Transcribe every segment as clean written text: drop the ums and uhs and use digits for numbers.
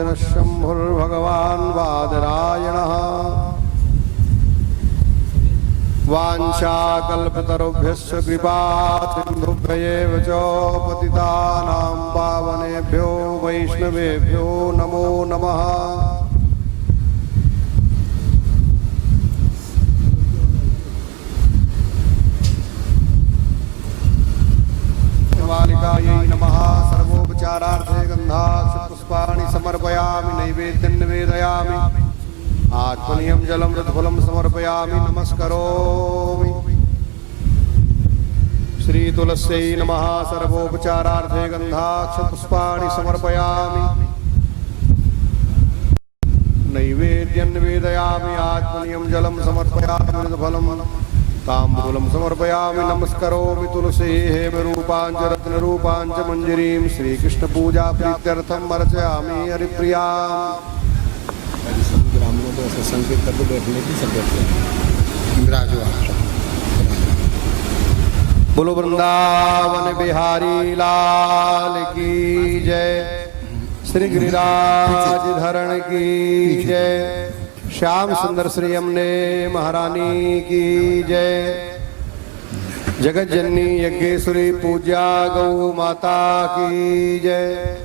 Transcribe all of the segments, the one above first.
विमोचनः शम्भुर्भगवान् बादरायणः। वाञ्छाकल्पतरुभ्यश्च कृपा सिन्धुभ्यैव च पतितानां पावनेभ्यो वैष्णवेभ्यो नमो नमः। बालिकायै नमः। सर्वोपचारार्थे गन्धाक्षपुष्पाणि समर्पयामि। नैवेद्यं निवेदयामि। आत्मनीयं जलं रथफलं समर्पयामि। नमस्करोमि। श्री तुलस्यै नमः। सर्वोपचारार्थे गन्धाक्षपुष्पाणि समर्पयामि। नैवेद्यं निवेदयामि। आत्मनीयं जलं समर्पयामि। रथफलं ताम्बूलं समर्पयामि। नमस्करोमि तुलसीः हेमरूपाञ्च रत्नरूपाञ्च मञ्जरीं श्रीकृष्णपूजा प्रीत्यर्थम् अर्चयामि हरिप्रियाम्। तो ऐसा संकेत करके बैठने की सब बैठते हैं। बोलो वृंदावन बिहारी लाल की जय। श्री गिरिराज धरण की जय। श्याम सुंदर श्री यमुने महारानी की जय। जगत जननी यज्ञेश्वरी पूज्या गौ माता की जय।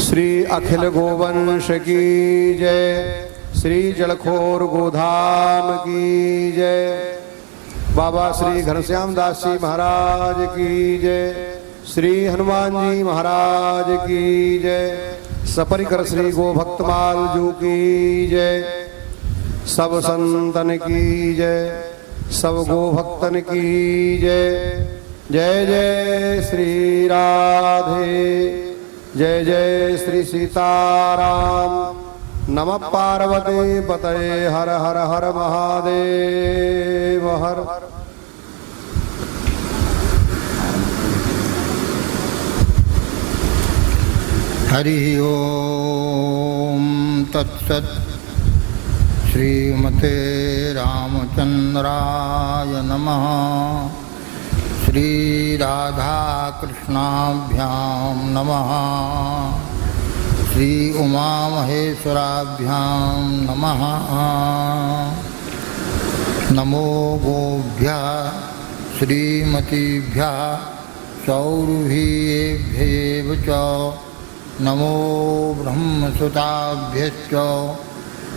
श्री अखिल गोवंश की जय। श्री जलखोर गोधाम की जय। बाबा श्री घनश्याम दास जी महाराज की जय। श्री हनुमान जी महाराज की जय। सपरिकर श्री गोभक्तमाल जू की जय। सब संतन की जय। सब गोभक्तन की जय। जय जय श्री राधे। जय जय श्री सीताराम। नमः पार्वती पतये हर हर हर महादेव हर। हरि ओम तत्सत्। श्रीमते रामचंद्राय नमः। श्री राधा कृष्णाभ्यां नमः। श्री उमा महेश्वराभ्यां नमः। नमो गोभ्यः श्रीमतीभ्यः सौरभीभ्येव च नमो ब्रह्मसुताभ्यश्च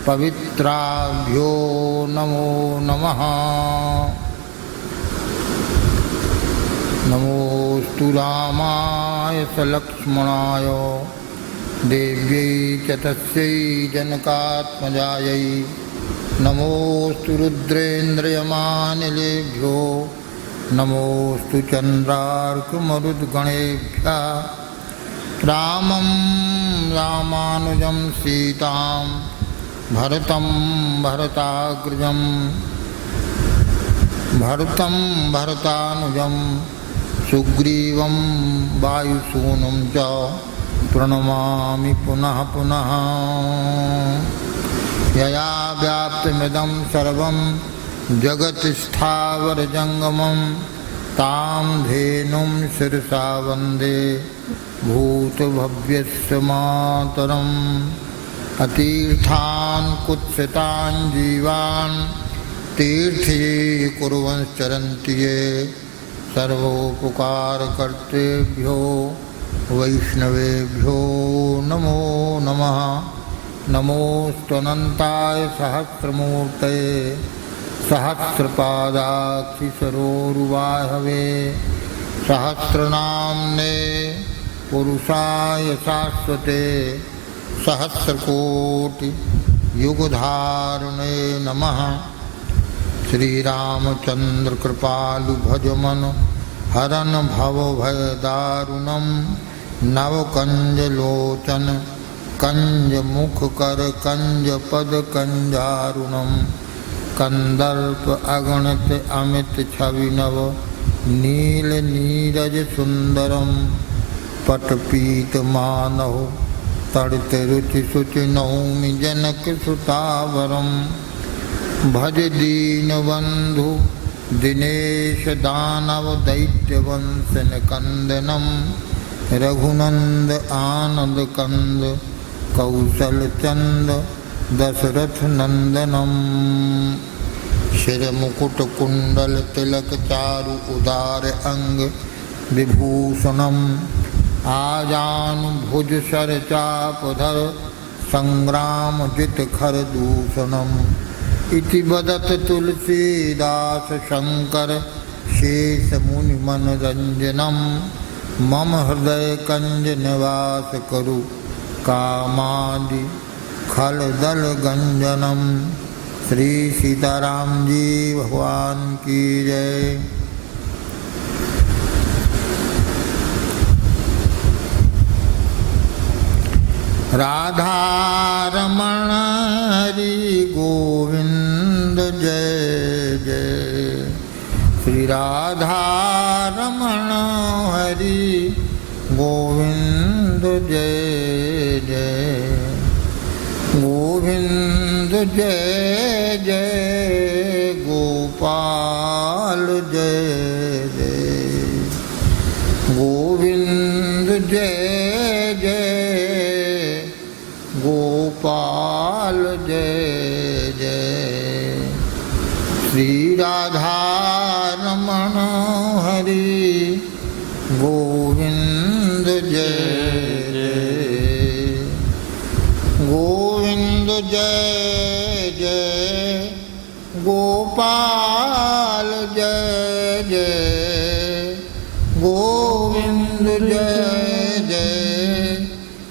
पवित्राभ्यो नमो नमः। नमोस्तु रामाय सलक्ष्मणाय देव्यै च तस्यै जनकात्मजायै। नमोस्तु रुद्रेन्द्रयमानिलेभ्यो नमोस्तु चन्द्रार्कमरुद्गणेभ्यः। रामं रामानुजं सीतां भरतं भरताग्रजं भरतं भरतानुजं सुग्रीवं वायुसूनुं च प्रणमामि पुनः पुनः। यया व्याप्तमिदं सर्वं जगत्स्थावरजङ्गमं तां धेनुं शिरसा वन्दे भूतभव्यस्य मातरम्। अतीर्थान् कुत्सितान् जीवान् तीर्थे कुर्वन्श्चरन्ति ये। सर्वोपकारकर्तेभ्यो वैष्णवेभ्यो नमो नमः। नमोऽस्तनन्ताय सहस्रमूर्तये सहस्रपादाक्षिसरोरुबाहवे। सहस्रनाम्ने पुरुषाय शाश्वते सहस्रकोटियुगधारिणे नमः। श्रीरामचन्द्र कृपालु भजमन हरन भवभयदारुणं। नवकञ्जलोचन कञ्जमुखकर कञ्जपदकञ्जारुणं। कंदर्प अगणित अमित छविनव नील नीरज सुंदरम। पटपीत मानव तड़ित रुचि शुचि नौमि जनक सुतावरम। भज दीन बंधु दिनेश दानव दैत्य वंशन कंदनम। रघुनंद आनंद कंद कौशल चंद दशरथ नंदनम। शिर मुकुट कुंडल तिलक चारु उदार अंग विभूषणम। आजान भुज सर चापधर संग्राम जित खर दूषणम। इति बदत तुलसीदास शंकर शेष मुनि मन रंजनम। मम हृदय कंज निवास करु कामादि खल दल गंजनम। श्री सीताराम जी भगवान की जय। राधा रमण हरि गोविंद जय जय। श्री राधा रमण हरि गोविंद जय जय। गोविंद जय जय गोपाल जय जय। गोविंद जय जय गोपाल जय जय। श्री राधा रमण हरि गोविंद जय जय। गोविंद जय जय गोपाल जय जय। गोविंद जय जय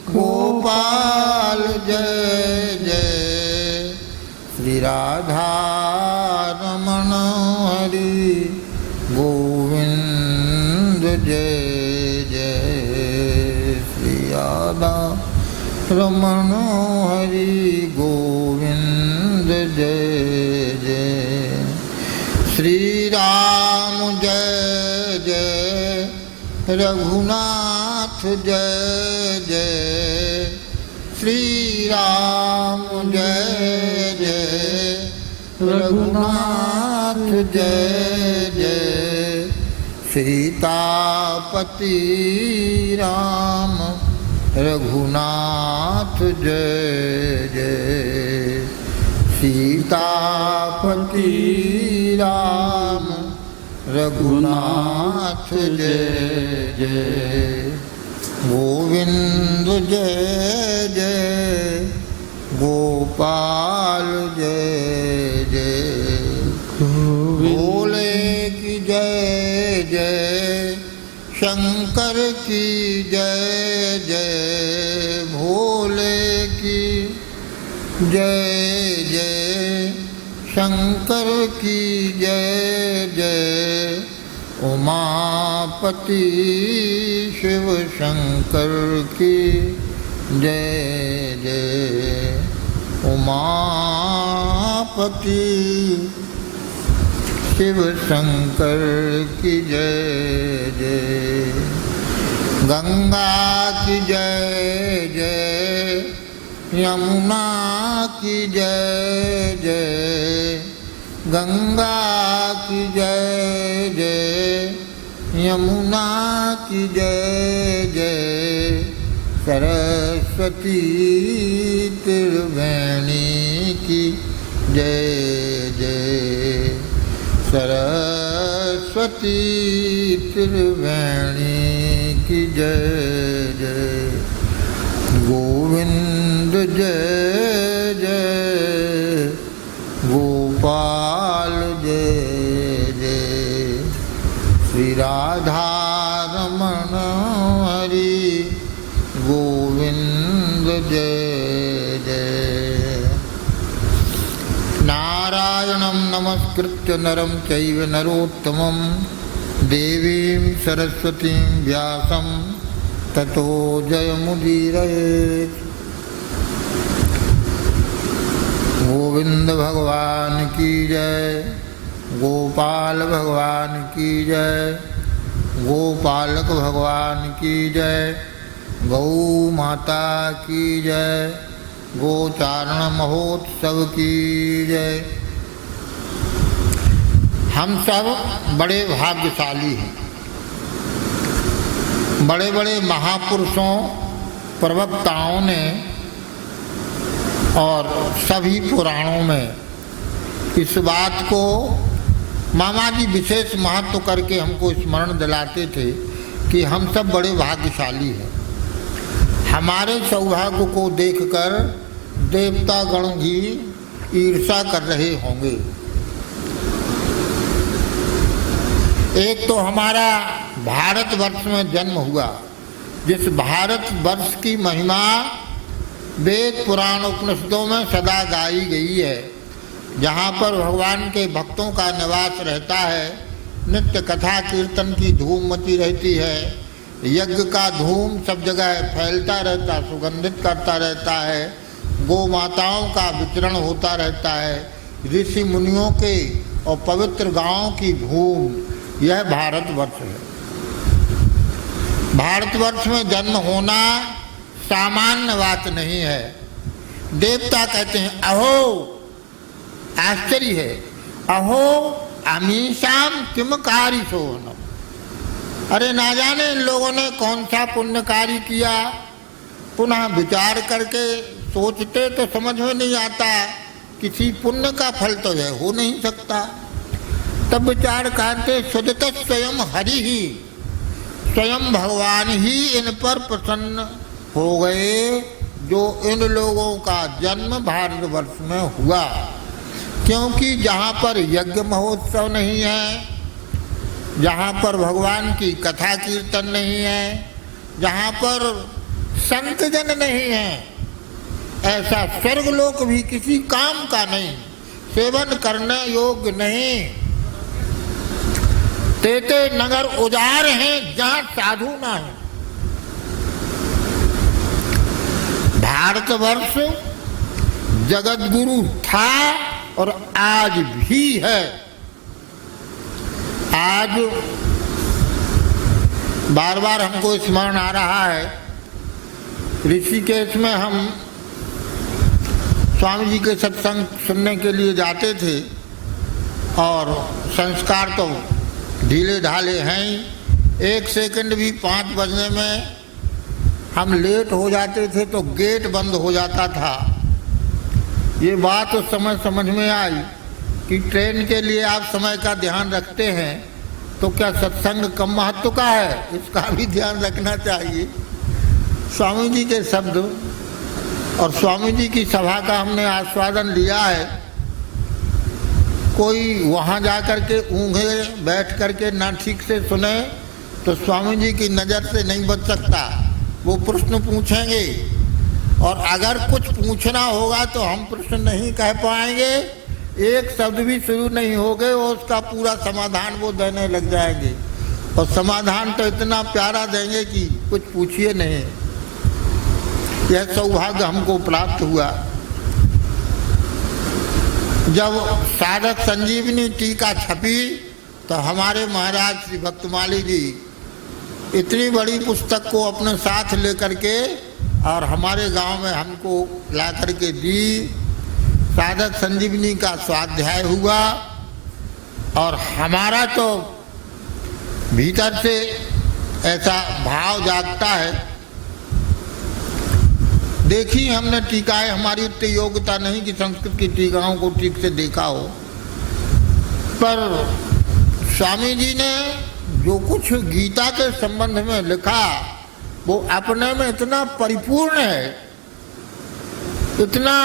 गोपाल जय जय। श्री राधा रमण हरि गोविंद जय जय। श्री राधा रमण हरि गोविंद जय जय। श्री राम जय जय रघुनाथ जय जय। श्री राम जय जय रघुनाथ जय जय। सीतापति राम रघुनाथ जय जय। सीतापति राम रघुनाथ जय जय। गोविंद जय जय गोपाल जय जय। भोले की जय जय शंकर की जय जय। भोले की जय जय शंकर की जय जय। उमापति शिव शंकर की जय जय। उमापति शिव शंकर की जय जय। गंगा की जय जय यमुना की जय जय। गंगा की जय जय यमुना की जय जय। सरस्वती त्रिवेणी की जय जय। सरस्वती त्रिवेणी की जय जय। गोविंद जय जय गोपाल जय जय। श्री राधा रमण हरि गोविंद जय जय। नारायणं नमस्कृत्य नरं चैव नरोत्तमं देवीं सरस्वतीं व्यासं ततो जयमुदीरयेत्। गोविंद भगवान की जय। गोपाल भगवान की जय। गोपालक भगवान की जय। गौ माता की जय। गोचारण महोत्सव की जय। हम सब बड़े भाग्यशाली हैं। बड़े बड़े महापुरुषों, प्रवक्ताओं ने और सभी पुराणों में इस बात को मामा जी विशेष महत्व करके हमको स्मरण दिलाते थे कि हम सब बड़े भाग्यशाली हैं। हमारे सौभाग्य को देखकर देवता गण भी ईर्ष्या कर रहे होंगे। एक तो हमारा भारतवर्ष में जन्म हुआ, जिस भारतवर्ष की महिमा वेद पुराण उपनिषदों में सदा गाई गई है, जहाँ पर भगवान के भक्तों का निवास रहता है, नित्य कथा कीर्तन की धूम मची रहती है, यज्ञ का धूम सब जगह फैलता रहता, सुगंधित करता रहता है, गौ माताओं का विचरण होता रहता है, ऋषि मुनियों के और पवित्र गांवों की धूम, यह भारतवर्ष है। भारतवर्ष में जन्म होना सामान्य बात नहीं है। देवता कहते हैं अहो, आश्चर्य है, अहो अमीशाम किम कारिशोनम। अरे ना जाने इन लोगों ने कौन सा पुण्य कार्य किया। पुनः विचार करके सोचते तो समझ में नहीं आता, किसी पुण्य का फल तो यह हो नहीं सकता। तब विचार करते सुदत स्वयं हरि ही, स्वयं भगवान ही इन पर प्रसन्न हो गए, जो इन लोगों का जन्म भारतवर्ष में हुआ। क्योंकि जहाँ पर यज्ञ महोत्सव नहीं है, जहाँ पर भगवान की कथा कीर्तन नहीं है, जहाँ पर संत जन नहीं है, ऐसा स्वर्गलोक भी किसी काम का नहीं, सेवन करने योग्य नहीं। तेते नगर उजाड़ हैं जहाँ साधु ना है। भारतवर्ष जगत गुरु था और आज भी है। आज बार बार हमको स्मरण आ रहा है, ऋषिकेश में हम स्वामी जी के सत्संग सुनने के लिए जाते थे और संस्कार तो ढीले ढाले हैं। एक सेकंड भी 5 बजने में हम लेट हो जाते थे तो गेट बंद हो जाता था। ये बात उस समय समझ में आई कि ट्रेन के लिए आप समय का ध्यान रखते हैं तो क्या सत्संग कम महत्व का है, इसका भी ध्यान रखना चाहिए। स्वामी जी के शब्द और स्वामी जी की सभा का हमने आस्वादन लिया है। कोई वहाँ जा कर के ऊँघे बैठ कर के ना ठीक से सुने तो स्वामी जी की नज़र से नहीं बच सकता। वो प्रश्न पूछेंगे और अगर कुछ पूछना होगा तो हम प्रश्न नहीं कह पाएंगे, एक शब्द भी शुरू नहीं होगे, वो उसका पूरा समाधान वो देने लग जाएंगे और समाधान तो इतना प्यारा देंगे कि कुछ पूछिए नहीं। यह सौभाग्य हमको प्राप्त हुआ। जब साधक संजीवनी टीका छपी तो हमारे महाराज श्री भक्तमाली जी इतनी बड़ी पुस्तक को अपने साथ लेकर के और हमारे गांव में हमको ला करके दी। साधक संजीवनी का स्वाध्याय हुआ और हमारा तो भीतर से ऐसा भाव जागता है। देखी हमने टीकाएं, हमारी उतनी योग्यता नहीं कि संस्कृत की टीकाओं को ठीक से देखा हो, पर स्वामी जी ने जो कुछ गीता के संबंध में लिखा वो अपने में इतना परिपूर्ण है, इतना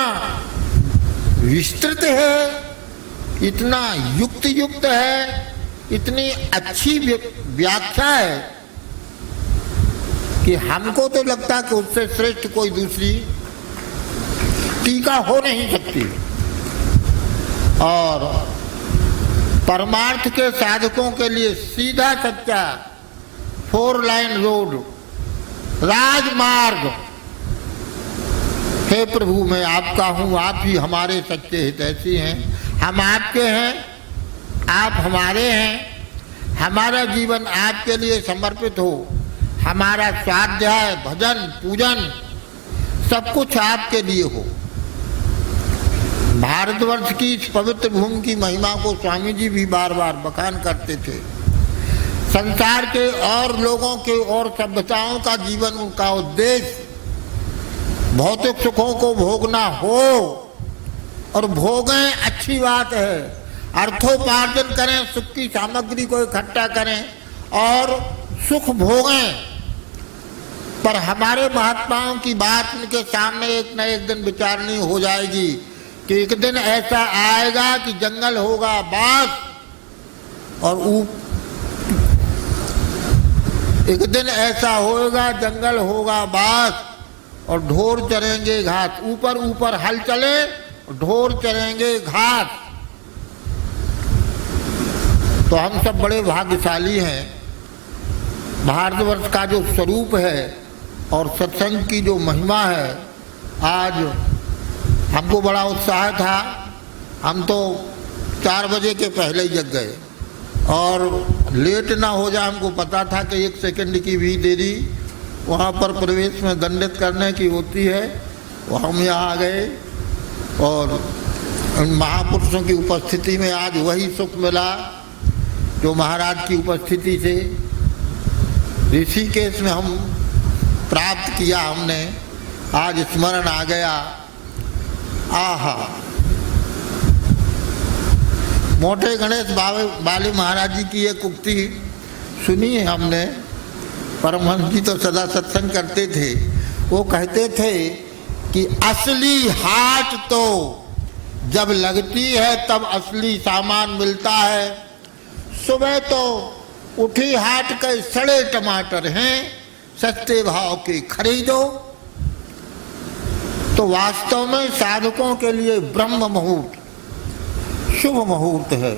विस्तृत है, इतना युक्त है, इतनी अच्छी व्याख्या है कि हमको तो लगता कि उससे श्रेष्ठ कोई दूसरी टीका हो नहीं सकती। और परमार्थ के साधकों के लिए सीधा सच्चा 4 लाइन रोड, राजमार्ग। हे प्रभु, मैं आपका हूँ, आप ही हमारे सच्चे हितैषी हैं। हम आपके हैं, आप हमारे हैं। हमारा जीवन आपके लिए समर्पित हो। हमारा स्वाध्याय, भजन, पूजन सब कुछ आपके लिए हो। भारतवर्ष की इस पवित्र भूमि की महिमा को स्वामी जी भी बार बार बखान करते थे। संसार के और लोगों के और सभ्यताओं का जीवन, उनका उद्देश्य भौतिक सुखों को भोगना हो, और भोगें अच्छी बात है, अर्थोपार्जन करें, सुख की सामग्री को इकट्ठा करें और सुख भोगें, पर हमारे महात्माओं की बात उनके सामने एक न एक दिन विचारनी हो जाएगी कि एक दिन ऐसा आएगा कि जंगल होगा बास और एक दिन ऐसा होगा जंगल होगा बास और ढोर चरेंगे घास, ऊपर ऊपर हल चले, ढोर चरेंगे घास। तो हम सब बड़े भाग्यशाली हैं। भारतवर्ष का जो स्वरूप है और सत्संग की जो महिमा है, आज हमको बड़ा उत्साह था। हम तो 4 बजे के पहले ही जग गए और लेट ना हो जाए, हमको पता था कि 1 सेकंड की भी देरी वहाँ पर प्रवेश में दंडित करने की होती है। वो हम यहाँ आ गए और उन महापुरुषों की उपस्थिति में आज वही सुख मिला जो महाराज की उपस्थिति से ऋषिकेश में हम प्राप्त किया। हमने आज स्मरण आ गया। आहा, मोटे गणेश बाली महाराज जी की एक उक्ति सुनी है हमने। परमहंस जी तो सदा सत्संग करते थे। वो कहते थे कि असली हाट तो जब लगती है तब असली सामान मिलता है। सुबह तो उठी हाट के सड़े टमाटर हैं, सस्ते भाव के खरीदो। तो वास्तव में साधकों के लिए ब्रह्म मुहूर्त, शुभ मुहूर्त है।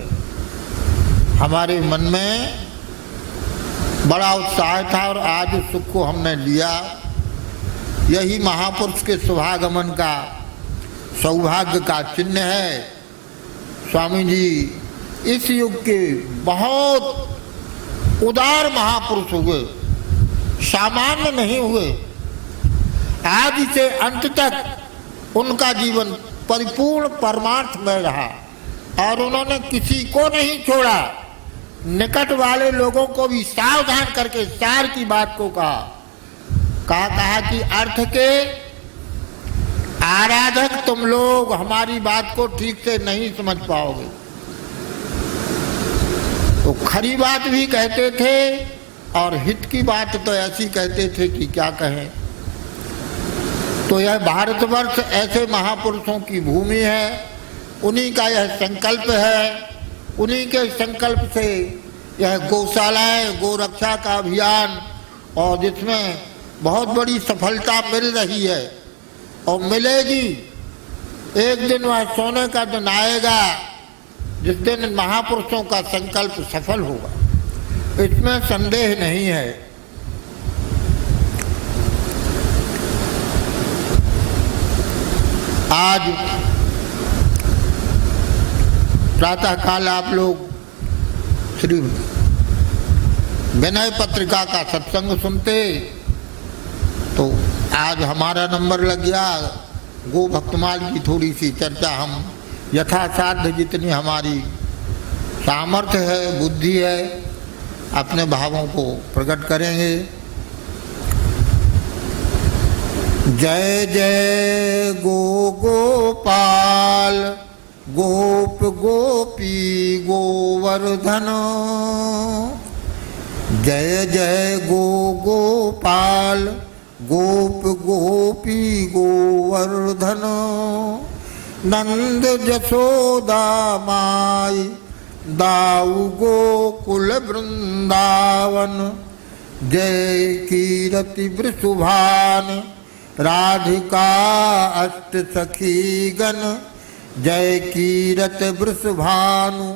हमारे मन में बड़ा उत्साह था और आज उस सुख को हमने लिया। यही महापुरुष के शुभागमन का सौभाग्य का चिन्ह है। स्वामी जी इस युग के बहुत उदार महापुरुष हुए, सामान्य नहीं हुए। आदि से अंत तक उनका जीवन परिपूर्ण परमार्थ में रहा और उन्होंने किसी को नहीं छोड़ा। निकट वाले लोगों को भी सावधान करके सार की बात को कहा कि अर्थ के आराधक तुम लोग हमारी बात को ठीक से नहीं समझ पाओगे। तो खरी बात भी कहते थे और हित की बात तो ऐसी कहते थे कि क्या कहें। तो यह भारतवर्ष ऐसे महापुरुषों की भूमि है, उन्हीं का यह संकल्प है। उन्हीं के संकल्प से यह गौशालाएं, गोरक्षा का अभियान, और जिसमें बहुत बड़ी सफलता मिल रही है और मिलेगी। एक दिन वह सोने का दिन आएगा जिस दिन महापुरुषों का संकल्प सफल होगा, इसमें संदेह नहीं है। आज प्रातः काल आप लोग श्री विनय पत्रिका का सत्संग सुनते, तो आज हमारा नंबर लग गया। गो भक्तमाल की थोड़ी सी चर्चा हम यथासाध्य जितनी हमारी सामर्थ्य है, बुद्धि है, अपने भावों को प्रकट करेंगे। जय जय गो गोपाल, गोप गोपी गोवर्धन। जय जय गो गोपाल, गोप गोपी गोवर्धन। नंद जसोदा माई, दाऊ गोकुल वृंदावन। जय कीरति वृषभान, राधिका अष्ट सखीगण। जय कीरत वृषभानु,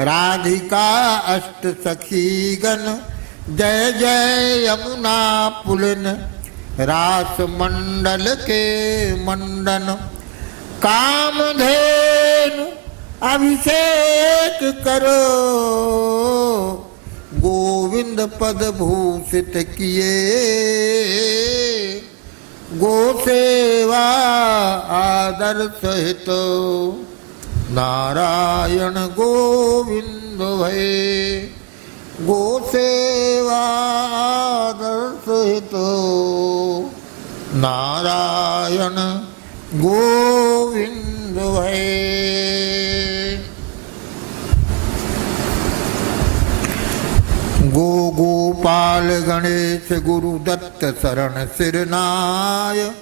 राधिका अष्ट सखीगण। जय जय यमुना पुलिन, रास मंडल के मंडन। कामधेनु अभिषेक करो, गोविंद पद भूषित किए। गो सेवा आदर सहित, नारायण गोविंद भये। गो सेवा नारायण गोविंद है। गो गोपाल गणेश गुरु दत्त शरण सिरनाय,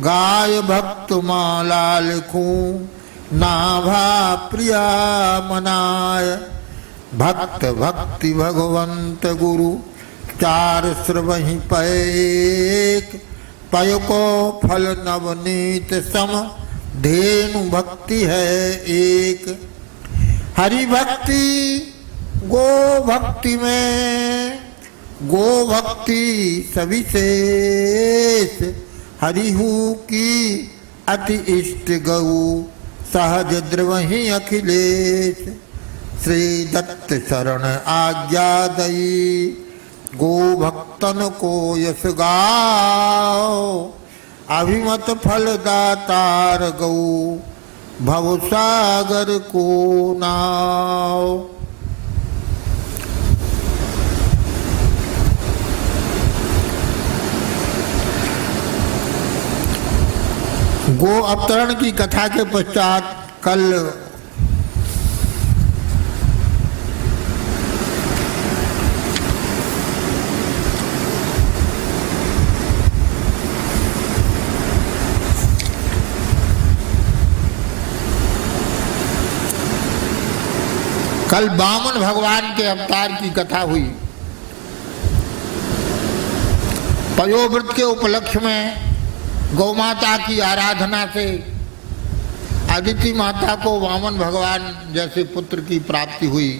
गाय भक्त माला लिखूं नाभा प्रिया मनाय। भक्त भक्ति भगवंत गुरु चार श्रवहि पैक, पय को फल नवनीत सम धेनु भक्ति है एक। हरि भक्ति गो भक्ति में, गो भक्ति सविशेष। हरिहु की अति इष्ट गौ, सहज द्रवहि अखिलेश। श्री दत्त शरण आज्ञा दई, गो भक्तन को यश गाओ। अभिमत फल दातार गौ, भव सागर को नाव। गो अवतरण की कथा के पश्चात कल वामन भगवान के अवतार की कथा हुई। पयोव्रत के उपलक्ष्य में गौ माता की आराधना से अदिति माता को वामन भगवान जैसे पुत्र की प्राप्ति हुई।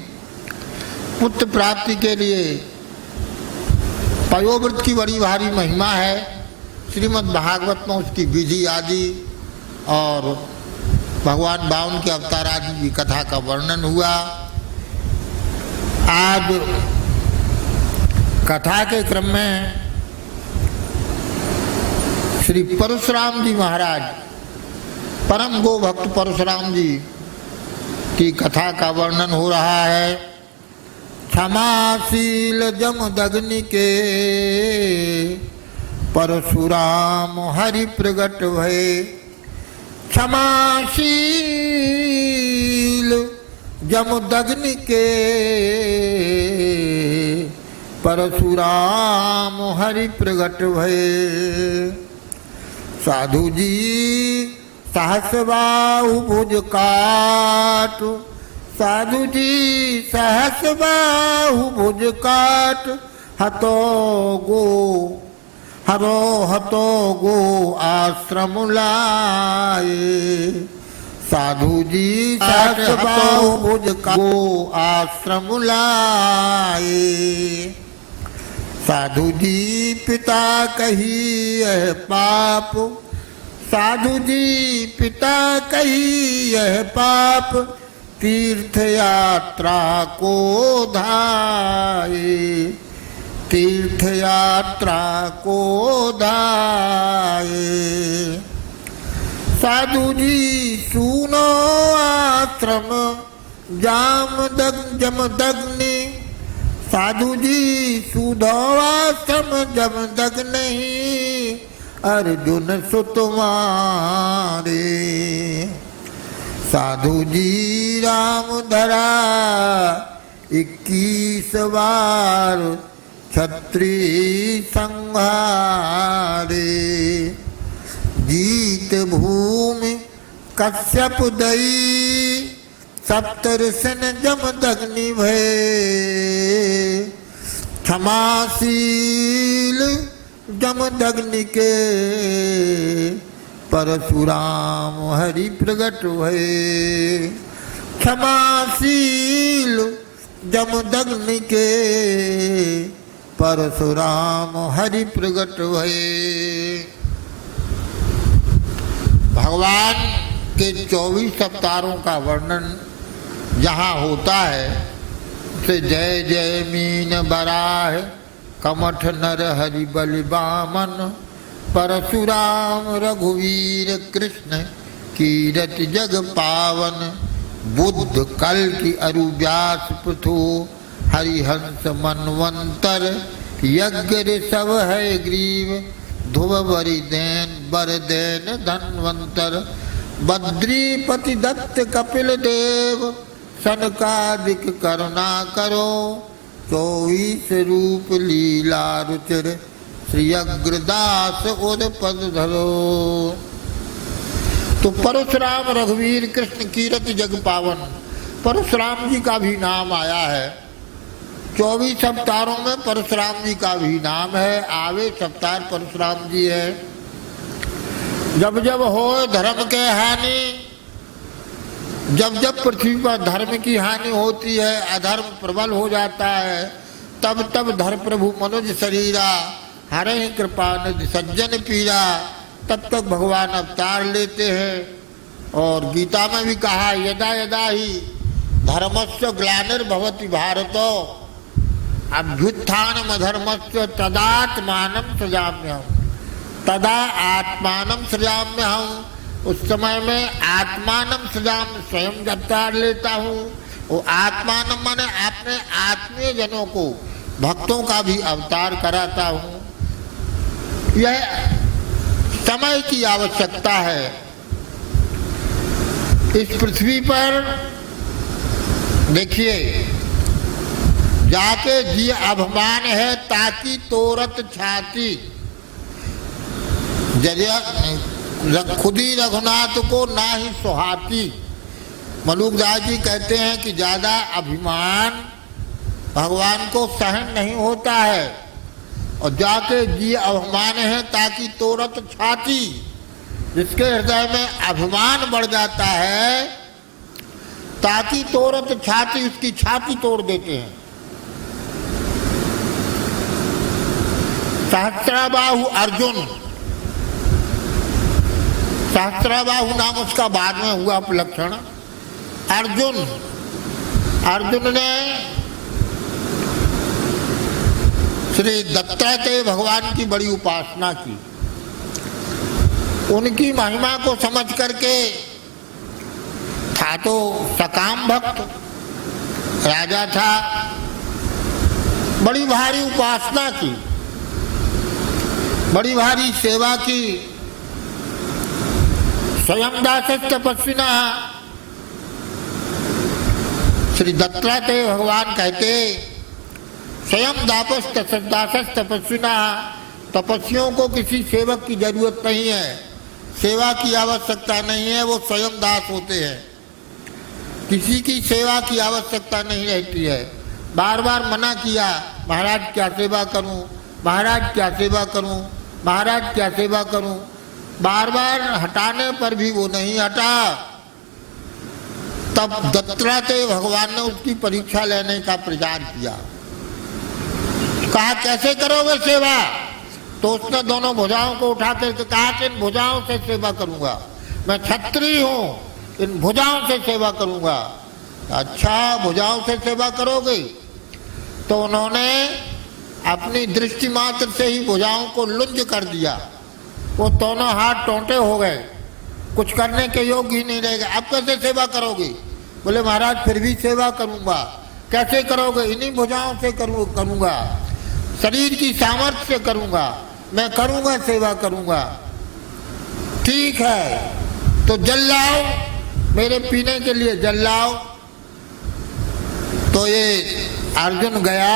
पुत्र प्राप्ति के लिए पयोव्रत की बड़ी भारी महिमा है। श्रीमद् भागवत में उसकी विधि आदि और भगवान वामन के अवतार आदि की कथा का वर्णन हुआ। आज कथा के क्रम में श्री परशुराम जी महाराज, परम गो भक्त परशुराम जी की कथा का वर्णन हो रहा है। क्षमाशील जमदग्नि के, परशुराम हरि प्रगट भये। क्षमाशील जमदग्नि के, परशुराम हरि प्रगट भये। साधु जी सहस्रबाहु भुज काट, साधु जी सहस्रबाहु भुज काट। हतो गो, हरो हतो गो आश्रम लाए। साधु जी सहस्रबाहु भुज को आश्रम लाए। साधु जी पिता कही यह पाप, साधु जी पिता कही यह पाप। तीर्थ यात्रा को धाये, तीर्थ यात्रा को धाये। साधु जी सुनो आश्रम जमदग्नि। साधु जी सुधो आश्रम जमदग्नि। अर्जुन सुत तुम्हारे। साधु जी राम धरा 21 बार, क्षत्रिय संहारे। जीत भूमि कश्यप दई, सप्तर्षिन जमदग्नि भये। क्षमाशील जमदग्नि के, परशुराम हरि प्रगट भये। क्षमाशील जमदग्नि के, परशुराम हरि प्रगट भये। भगवान के 24 अवतारों का वर्णन जहाँ होता है से जय जय मीन बराह, कमठ नर हरि बलि बामन। परशुराम रघुवीर कृष्ण कीरति जग पावन। बुद्ध कल की अरु व्यास पृथु, हरिहंस मनवंतर। यज्ञ ऋषभ है ग्रीव, ध्रुव बरी देन बर देन धनवंतर बद्रीपति दत्त कपिल देव सनकादिक करुणा करो 24 रूप लीला रुचिर श्री अग्रदास उद पद धरो। तो परशुराम रघुवीर कृष्ण कीरत जग पावन, परशुराम जी का भी नाम आया है। 24 अवतारों में परशुराम जी का भी नाम है। आवे अवतार परशुराम जी है। जब जब हो धर्म के हानि, जब जब पृथ्वी पर धर्म की हानि होती है, अधर्म प्रबल हो जाता है, तब तब धर्म प्रभु मनुज शरीरा हरे कृपा निधि सज्जन पीरा, तब तक भगवान अवतार लेते हैं। और गीता में भी कहा यदा यदा ही धर्मस्य ग्लानिर्भवति भारतो अभ्युत्थानम अधर्मस्य तदात्मानं सृजाम्यहम्, तदा आत्मानं सृजाम्यहम्। उस समय में आत्मानं सृजाम, स्वयं अवतार लेता हूँ। वो आत्मानं माने अपने आत्मीय जनों को, भक्तों का भी अवतार कराता हूँ। यह समय की आवश्यकता है। इस पृथ्वी पर देखिए, जाके जी अभिमान है ताकि तोरत छाती, खुदी रघुनाथ को ना ही सुहाती। मलुकदास जी कहते हैं कि ज्यादा अभिमान भगवान को सहन नहीं होता है। और जाके जी अभिमान है ताकि तोरत छाती, जिसके हृदय में अभिमान बढ़ जाता है, ताकि तोरत छाती, उसकी छाती तोड़ देते हैं। सहस्राबाहु अर्जुन, सहस्राबाहु नाम उसका बाद में हुआ उपलक्षण। अर्जुन ने श्री दत्तात्रेय भगवान की बड़ी उपासना की। उनकी महिमा को समझ करके, था तो सकाम भक्त राजा था, बड़ी भारी उपासना की, बड़ी भारी सेवा की। स्वयं दास तपस्विना, श्री दत्तात्रेय भगवान कहते स्वयं दास तपस्विना, तपस्वियों को किसी सेवक की जरूरत नहीं है, सेवा की आवश्यकता नहीं है, वो स्वयं दास होते हैं। किसी की सेवा की आवश्यकता नहीं रहती है। बार बार मना किया, महाराज क्या सेवा करूं, महाराज क्या सेवा करूं, महाराज क्या सेवा करूं। बार बार हटाने पर भी वो नहीं हटा। तब दत्तात्रेय भगवान ने उसकी परीक्षा लेने का प्रचार किया। कहा कैसे करोगे सेवा? तो उसने दोनों भुजाओं को उठा करके कहा कि इन भुजाओं से सेवा करूंगा, मैं क्षत्रिय हूँ, इन भुजाओं से सेवा करूंगा। अच्छा, भुजाओं से सेवा करोगे? तो उन्होंने अपनी दृष्टि मात्र से ही भुजाओं को लुंज कर दिया। वो दोनों हाथ टोंटे हो गए, कुछ करने के योग्य ही नहीं रह गए। अब कैसे सेवा करोगे? बोले महाराज फिर भी सेवा करूंगा। कैसे करोगे? इन्हीं भुजाओं से करूंगा, शरीर की सामर्थ्य से करूंगा, मैं करूंगा, सेवा करूंगा। ठीक है, तो जल लाओ, मेरे पीने के लिए जल लाओ। तो ये अर्जुन गया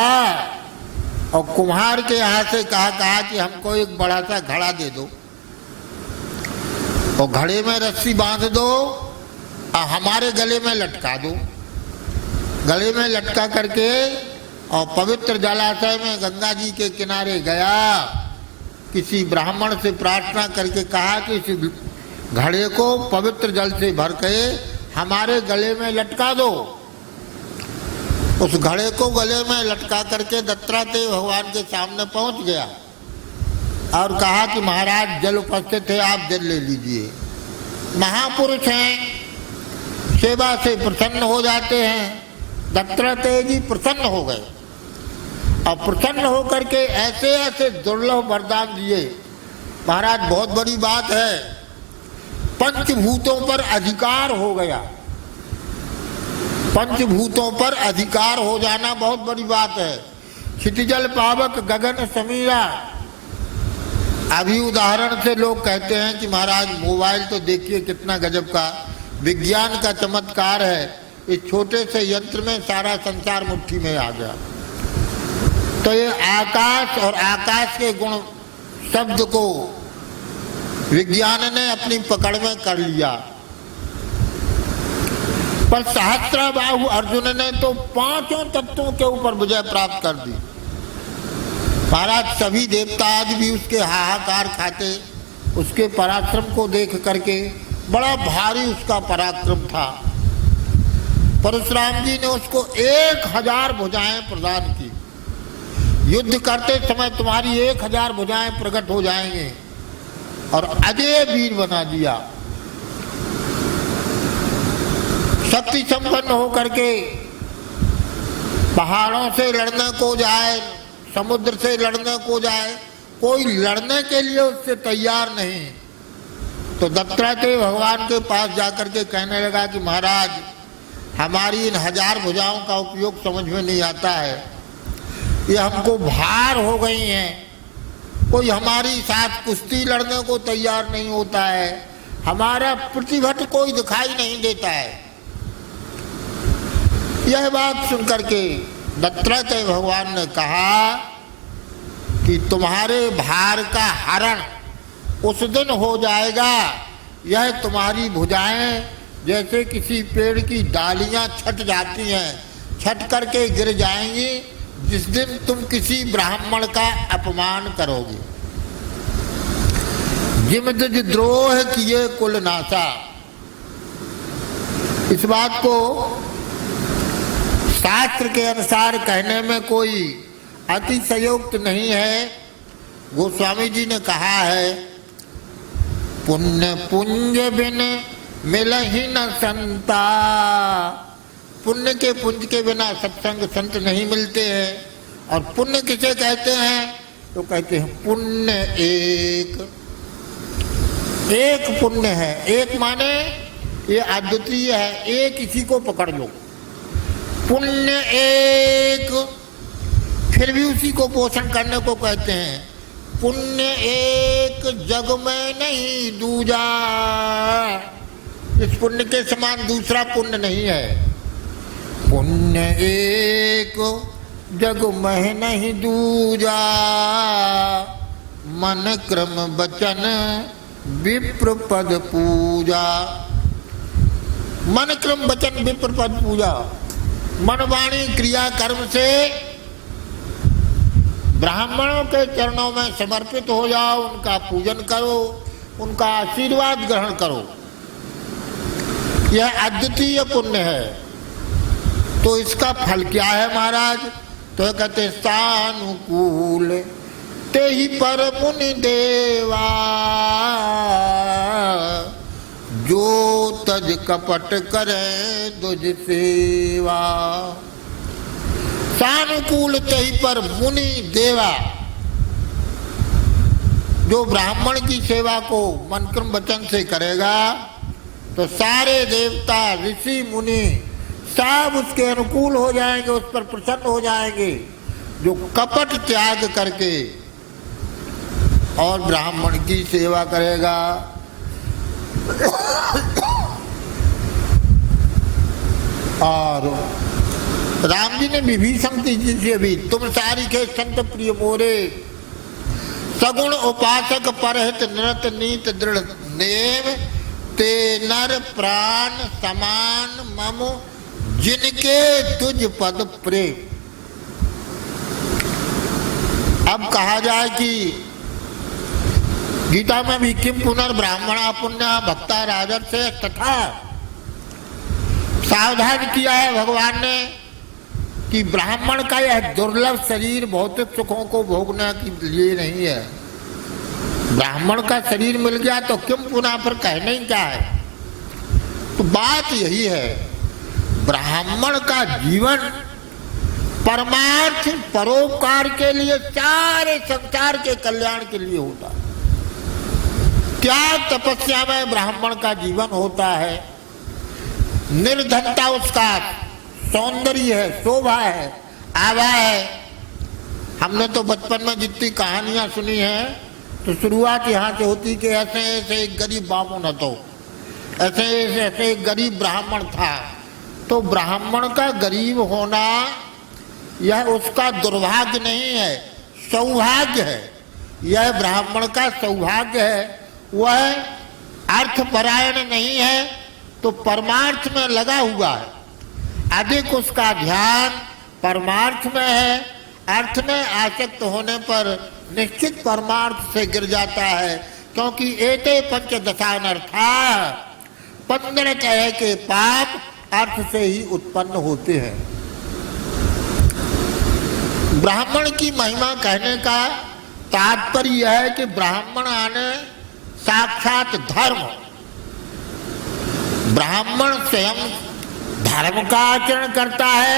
और कुम्हार के यहाँ से कहा कि हमको एक बड़ा सा घड़ा दे दो, और घड़े में रस्सी बांध दो और हमारे गले में लटका दो। गले में लटका करके और पवित्र जलाशय में गंगा जी के किनारे गया, किसी ब्राह्मण से प्रार्थना करके कहा कि इस घड़े को पवित्र जल से भर के हमारे गले में लटका दो। उस घड़े को गले में लटका करके दत्तात्रेय भगवान के सामने पहुंच गया और कहा कि महाराज जल उपस्थित है, आप जल ले लीजिए। महापुरुष हैं, सेवा से प्रसन्न हो जाते हैं। दत्तात्रेय जी प्रसन्न हो गए और प्रसन्न होकर के ऐसे ऐसे दुर्लभ वरदान दिए। महाराज बहुत बड़ी बात है, पंचभूतों पर अधिकार हो गया। पंचभूतों पर अधिकार हो जाना बहुत बड़ी बात है। क्षितिजल पावक गगन समीरा, अभी उदाहरण से लोग कहते हैं कि महाराज मोबाइल तो देखिए कितना गजब का विज्ञान का चमत्कार है, इस छोटे से यंत्र में सारा संसार मुट्ठी में आ गया। तो ये आकाश और आकाश के गुण शब्द को विज्ञान ने अपनी पकड़ में कर लिया, पर सहस्त्रबाहु अर्जुन ने तो 5 तत्वों के ऊपर विजय प्राप्त कर दी। महाराज सभी देवता आदि भी उसके हाहाकार खाते, उसके पराक्रम को देख करके बड़ा भारी उसका पराक्रम था। परशुराम जी ने उसको 1000 भुजाएं प्रदान की। युद्ध करते समय तुम्हारी 1000 भुजाएं प्रकट हो जाएंगे और अजय वीर बना दिया। शक्ति संपन्न होकर के पहाड़ों से लड़ने को जाए, समुद्र से लड़ने को जाए, कोई लड़ने के लिए उससे तैयार नहीं। तो दत्तात्रेय भगवान के पास जाकर के कहने लगा कि महाराज हमारी इन 1000 भुजाओं का उपयोग समझ में नहीं आता है, ये हमको भार हो गई हैं, कोई हमारी साथ कुश्ती लड़ने को तैयार नहीं होता है, हमारा प्रतिभट कोई दिखाई नहीं देता है। यह बात सुनकर के दत्तात्रेय भगवान ने कहा कि तुम्हारे भार का हरण उस दिन हो जाएगा, यह तुम्हारी भुजाएं जैसे किसी पेड़ की डालियां छट जाती हैं, छट करके गिर जाएंगी जिस दिन तुम किसी ब्राह्मण का अपमान करोगे। जिम तुझ द्रोह किए कुल नासा। इस बात को शास्त्र के अनुसार कहने में कोई अतिशयोक्त नहीं है। गोस्वामी जी ने कहा है, पुण्य पुंज बिन मिलहि न संता। पुण्य के पुंज के बिना सत्संग संत नहीं मिलते हैं। और पुण्य किसे कहते हैं? तो कहते हैं पुण्य एक पुण्य है। एक माने ये अद्वितीय है, एक इसी को पकड़ लो। पुण्य एक, फिर भी उसी को पोषण करने को कहते हैं। पुण्य एक जग में नहीं दूजा। इस पुण्य के समान दूसरा पुण्य नहीं है। पुण्य एक जग में नहीं दूजा, मन क्रम वचन विप्र पद पूजा। मन क्रम वचन विप्र पद पूजा, मन वाणी क्रिया कर्म से ब्राह्मणों के चरणों में समर्पित हो जाओ, उनका पूजन करो, उनका आशीर्वाद ग्रहण करो। यह अद्वितीय पुण्य है। तो इसका फल क्या है महाराज? तो कहते सानुकूल ते ही पर मुनि देवा, जो तज कपट करे दुज सेवा। सानुकूल ते ही पर मुनि देवा, जो ब्राह्मण की सेवा को मन क्रम वचन से करेगा तो सारे देवता ऋषि मुनि सब उसके अनुकूल हो जाएंगे, उस पर प्रसन्न हो जाएंगे। जो कपट त्याग करके और ब्राह्मण की सेवा करेगा। और राम जी ने विभीषण जी से भी, तुम सारी के संत प्रिय मोरे, सगुण उपासक परहित नृत नीत दृढ़ नेम, ते नर प्राण समान मम जिनके तुझ पद प्रेम। अब कहा जाए कि गीता में भी किम पुनर्ब्राह्मणा पुण्य भक्ता राजर्षय तथा, सावधान किया है भगवान ने कि ब्राह्मण का यह दुर्लभ शरीर भौतिक सुखों को भोगने के लिए नहीं है। ब्राह्मण का शरीर मिल गया तो किम पुनः पर कहना ही क्या है। तो बात यही है, ब्राह्मण का जीवन परमार्थ परोपकार के लिए, सारे संसार के कल्याण के लिए होता है। त्याग तपस्या में ब्राह्मण का जीवन होता है। निर्धनता उसका सौंदर्य है, शोभा है, आभा है। हमने तो बचपन में जितनी कहानियां सुनी हैं तो शुरुआत यहाँ से होती कि ऐसे ऐसे एक गरीब बामन तो ऐसे ऐसे एक गरीब ब्राह्मण था। तो ब्राह्मण का गरीब होना यह उसका दुर्भाग्य नहीं है, सौभाग्य है। यह ब्राह्मण का सौभाग्य है। वह अर्थपरायण नहीं है तो परमार्थ में लगा हुआ है, अधिक उसका ध्यान परमार्थ में है। अर्थ में आसक्त होने पर निश्चित परमार्थ से गिर जाता है, क्योंकि एते पंचदशानर्था 15 तरह के पाप अर्थ से ही उत्पन्न होते हैं। ब्राह्मण की महिमा कहने का तात्पर्य यह है कि ब्राह्मण आने साक्षात धर्म। ब्राह्मण स्वयं धर्म का आचरण करता है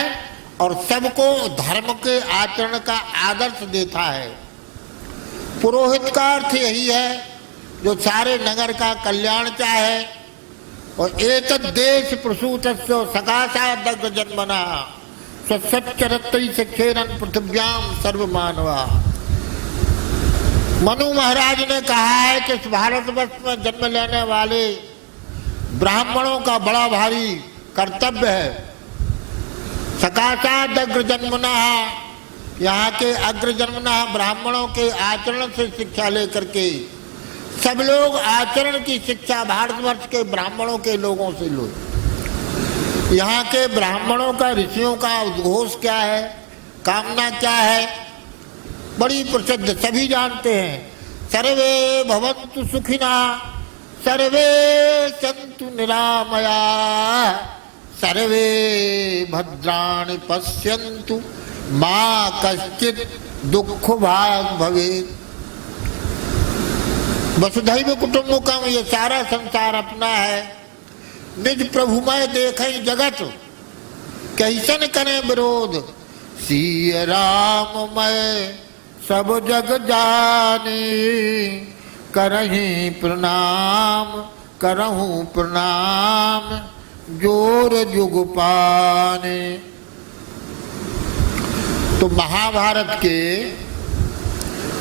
और सबको धर्म के आचरण का आदर्श देता है। पुरोहित का अर्थ यही है जो सारे नगर का कल्याण चाहे। और एतद् देश प्रसूतस्य सकाशा दग्ध जन्मना स्वसच्चरत्तै शिक्षेरन् पृथिव्याम सर्वमानवा। मनु महाराज ने कहा है कि इस भारतवर्ष में जन्म लेने वाले ब्राह्मणों का बड़ा भारी कर्तव्य है। सकाशाद अग्र जन्मना, यहाँ के अग्र जन्मना ब्राह्मणों के आचरण से शिक्षा लेकर के सब लोग आचरण की शिक्षा भारतवर्ष के ब्राह्मणों के लोगों से लो। यहाँ के ब्राह्मणों का ऋषियों का उद्घोष क्या है, कामना क्या है, बड़ी प्रसिद्ध, सभी जानते हैं। सर्वे भवन्तु सुखिना, सर्वे सन्तु निरामया, सर्वे भद्राणि पश्यन्तु मा कश्चित् दुःख भाग् भवेत्। वसुधैव कुटुम्बकम्, ये सारा संसार अपना है। निज प्रभुमय देखें जगत, कैसन करें विरोध। सिय राम मैं सब जग जानी, करहीं प्रणाम करहूँ प्रणाम, जोर जुग पाने। तो महाभारत के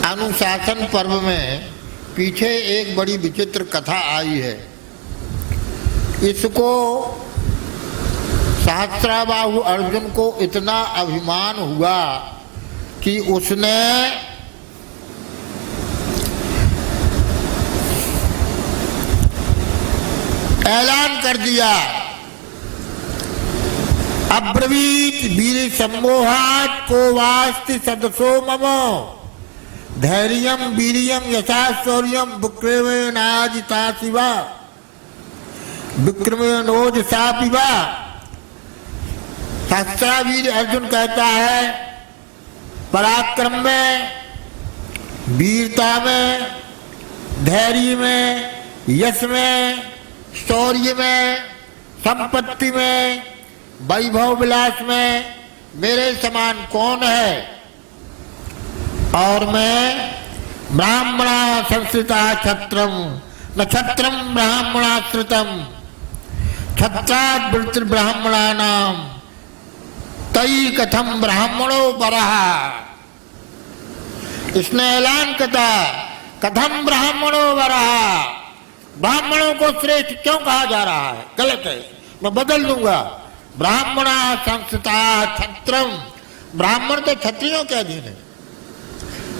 अनुशासन पर्व में पीछे एक बड़ी विचित्र कथा आई है। इसको सहस्राबाहु अर्जुन को इतना अभिमान हुआ कि उसने ऐलान कर दिया, अब्रवीत वीर सम्मोहात् को वास्ति सदसो मम, धैर्यं वीर्यं यशा शौर्यं विक्रमेणाजिता शिवा, विक्रमेणोजसा पिबा। सहस्रावीर अर्जुन कहता है, पराक्रम में, वीरता में, धैर्य में, यश में, शौर्य में, संपत्ति में, वैभव विलास में मेरे समान कौन है। और मैं ब्राह्मणा संस्कृता छत्रम न छत्रम ब्राह्मणाश्रितम, छत्रात् वृत्ति ब्राह्मणानाम तई कथम ब्राह्मणो परहा। इसने ऐलान किया, कथम ब्राह्मणो परहा, ब्राह्मणों को श्रेष्ठ क्यों कहा जा रहा है, गलत है, मैं बदल दूंगा। ब्राह्मणा संस्था छत्रम, ब्राह्मण तो क्षत्रियों के अधीन है।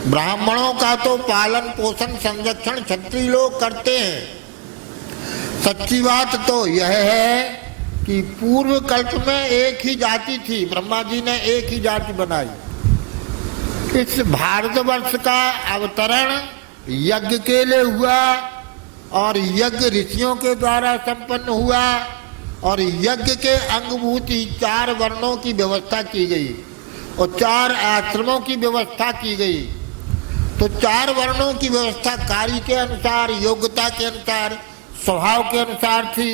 ब्राह्मणों का तो पालन पोषण संरक्षण क्षत्रिय लोग करते हैं। सच्ची बात तो यह है कि पूर्व कल्प में एक ही जाति थी, ब्रह्मा जी ने एक ही जाति बनाई। इस भारतवर्ष का अवतरण यज्ञ के लिए हुआ और यज्ञ ऋषियों के द्वारा संपन्न हुआ और यज्ञ के अंगभूति 4 वर्णों की व्यवस्था की गई और 4 आश्रमों की व्यवस्था की गई। तो 4 वर्णों की व्यवस्था कार्य के अनुसार, योग्यता के अनुसार, स्वभाव के अनुसार थी।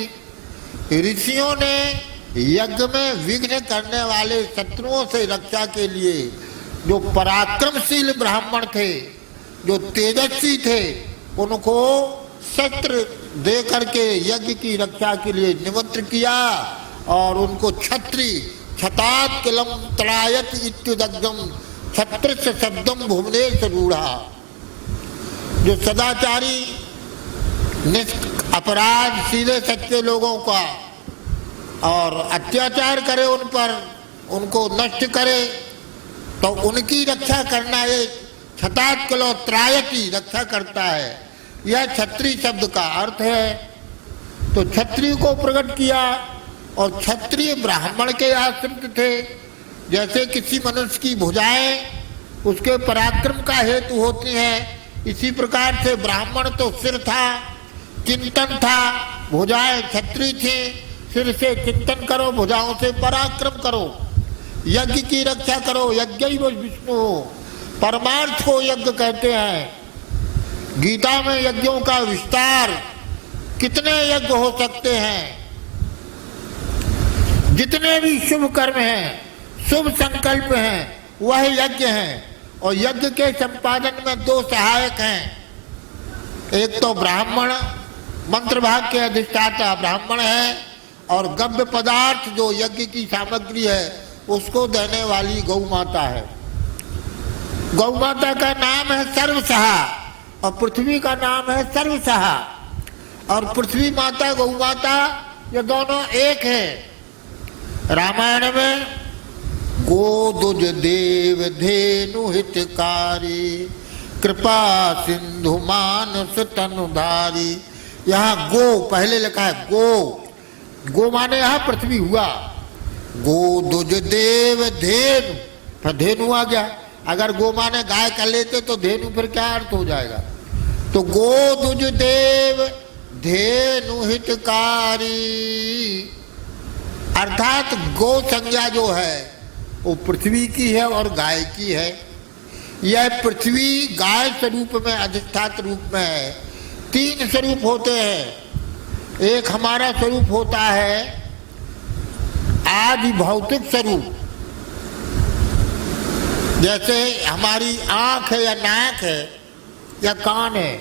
ऋषियों ने यज्ञ में विघ्न करने वाले शत्रुओं से रक्षा के लिए जो पराक्रमशील ब्राह्मण थे, जो तेजस्वी थे, उनको शस्त्र दे करके यज्ञ की रक्षा के लिए निमंत्रण किया और उनको छत्री छतात किलम तड़ायत इत्युदग्धम छत्र से शब्दम भुवनेश रूढ़ा। जो सदाचारी अपराध सीधे सच्चे लोगों का और अत्याचार करे उन पर, उनको नष्ट करे, तो उनकी रक्षा करना एक छतात कलो त्रायती रक्षा करता है। यह क्षत्रिय शब्द का अर्थ है। तो क्षत्रिय को प्रकट किया और क्षत्रिय ब्राह्मण के आश्रित थे। जैसे किसी मनुष्य की भुजाएं उसके पराक्रम का हेतु होती हैं, इसी प्रकार से ब्राह्मण तो सिर था, चिंतन था, भुजाएं क्षत्रिय थी। सिर से चिंतन करो, भुजाओं से पराक्रम करो, यज्ञ की रक्षा करो। यज्ञ विष्णु, परमार्थ को यज्ञ कहते हैं। गीता में यज्ञों का विस्तार, कितने यज्ञ हो सकते हैं। जितने भी शुभ कर्म हैं, शुभ संकल्प हैं, वह यज्ञ हैं। और यज्ञ के संपादन में दो सहायक हैं। एक तो ब्राह्मण, मंत्र भाग के अधिष्ठाता ब्राह्मण है, और गव्य पदार्थ जो यज्ञ की सामग्री है उसको देने वाली गौ माता है। गौ माता का नाम है सर्वसहा और पृथ्वी का नाम है सर्वसहा। और पृथ्वी माता, गौ माता, ये दोनों एक है। रामायण में गोदुज देव धेनु हितकारी, कृपा सिंधु मानस तनुधारी। यहाँ गो पहले लिखा है, गो, गो माने यहाँ पृथ्वी हुआ। गोदुज देव धेनु, फिर धेनु आ गया। अगर गो माने गाय कर लेते तो धेनु फिर क्या अर्थ हो जाएगा। तो गोदुज देव धेनु हितकारी, अर्थात गो संज्ञा जो है वो पृथ्वी की है और गाय की है। यह पृथ्वी गाय स्वरूप में, अधिष्ठात रूप में है। तीन स्वरूप होते हैं। एक हमारा स्वरूप होता है आदि भौतिक स्वरूप, जैसे हमारी आंख है या नाक है या कान है।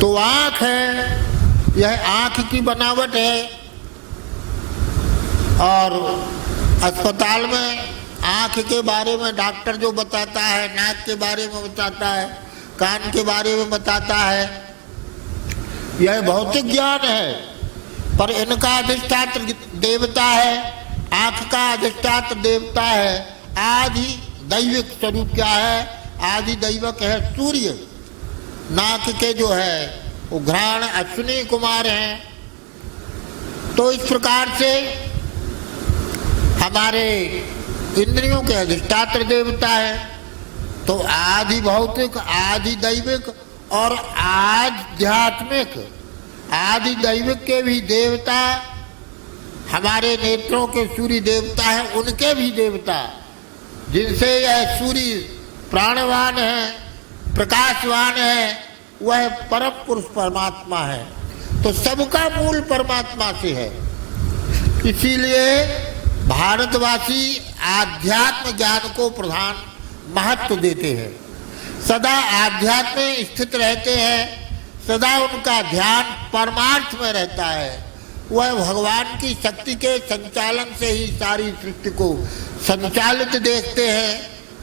तो आंख है, यह आंख की बनावट है। और अस्पताल में आंख के बारे में डॉक्टर जो बताता है, नाक के बारे में बताता है, कान के बारे में बताता है, यह भौतिक ज्ञान है। पर इनका अधिष्ठात्र देवता है, आंख का अधिष्ठात्र देवता है। आदि दैविक स्वरूप क्या है? आदि दैवक है सूर्य। नाक के जो है वो घ्राण अश्विनी कुमार हैं। तो इस प्रकार से हमारे इंद्रियों के अधिष्ठात्र देवता है। तो आदि भौतिक, आदि दैविक और आध्यात्मिक। आदि दैविक के भी देवता हमारे नेत्रों के सूर्य देवता है, उनके भी देवता, जिनसे यह सूर्य प्राणवान है, प्रकाशवान है, वह परम पुरुष परमात्मा है। तो सबका मूल परमात्मा से है। इसीलिए भारतवासी आध्यात्म ज्ञान को प्रधान महत्व देते हैं, सदा आध्यात्म में स्थित रहते हैं, सदा उनका ध्यान परमार्थ में रहता है। वह भगवान की शक्ति के संचालन से ही सारी सृष्टि को संचालित देखते हैं,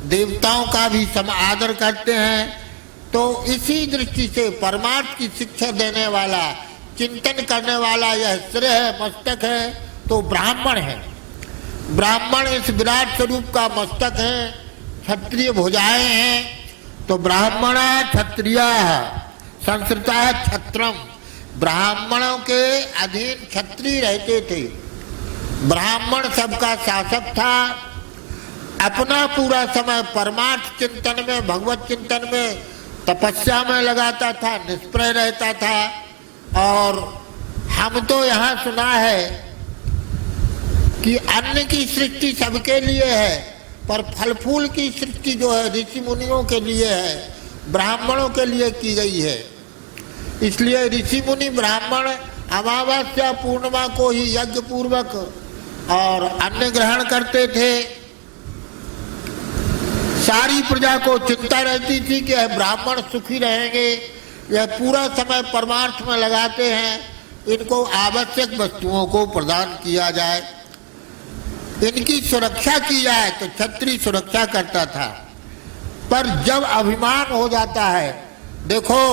देवताओं का भी आदर करते हैं। तो इसी दृष्टि से परमार्थ की शिक्षा देने वाला, चिंतन करने वाला यह सिर है, मस्तक है, तो ब्राह्मण है। ब्राह्मण इस विराट स्वरूप का मस्तक है, क्षत्रिय भुजाएं हैं। तो ब्राह्मण क्षत्रिय, संस्कृता है क्षत्रम। ब्राह्मणों के अधीन क्षत्रिय रहते थे। ब्राह्मण सबका शासक था। अपना पूरा समय परमार्थ चिंतन में, भगवत चिंतन में, तपस्या में लगाता था, निष्प्रय रहता था। और हम तो यहाँ सुना है कि अन्न की सृष्टि सबके लिए है, पर फल फूल की सृष्टि जो है ऋषि मुनियों के लिए है, ब्राह्मणों के लिए की गई है। इसलिए ऋषि मुनि ब्राह्मण अमावस्या पूर्णिमा को ही यज्ञ पूर्वक और अन्न ग्रहण करते थे। सारी प्रजा को चिंता रहती थी कि ब्राह्मण सुखी रहेंगे, यह पूरा समय परमार्थ में लगाते हैं, इनको आवश्यक वस्तुओं को प्रदान किया जाए, इनकी सुरक्षा की जाए। तो क्षत्रिय सुरक्षा करता था। पर जब अभिमान हो जाता है, देखो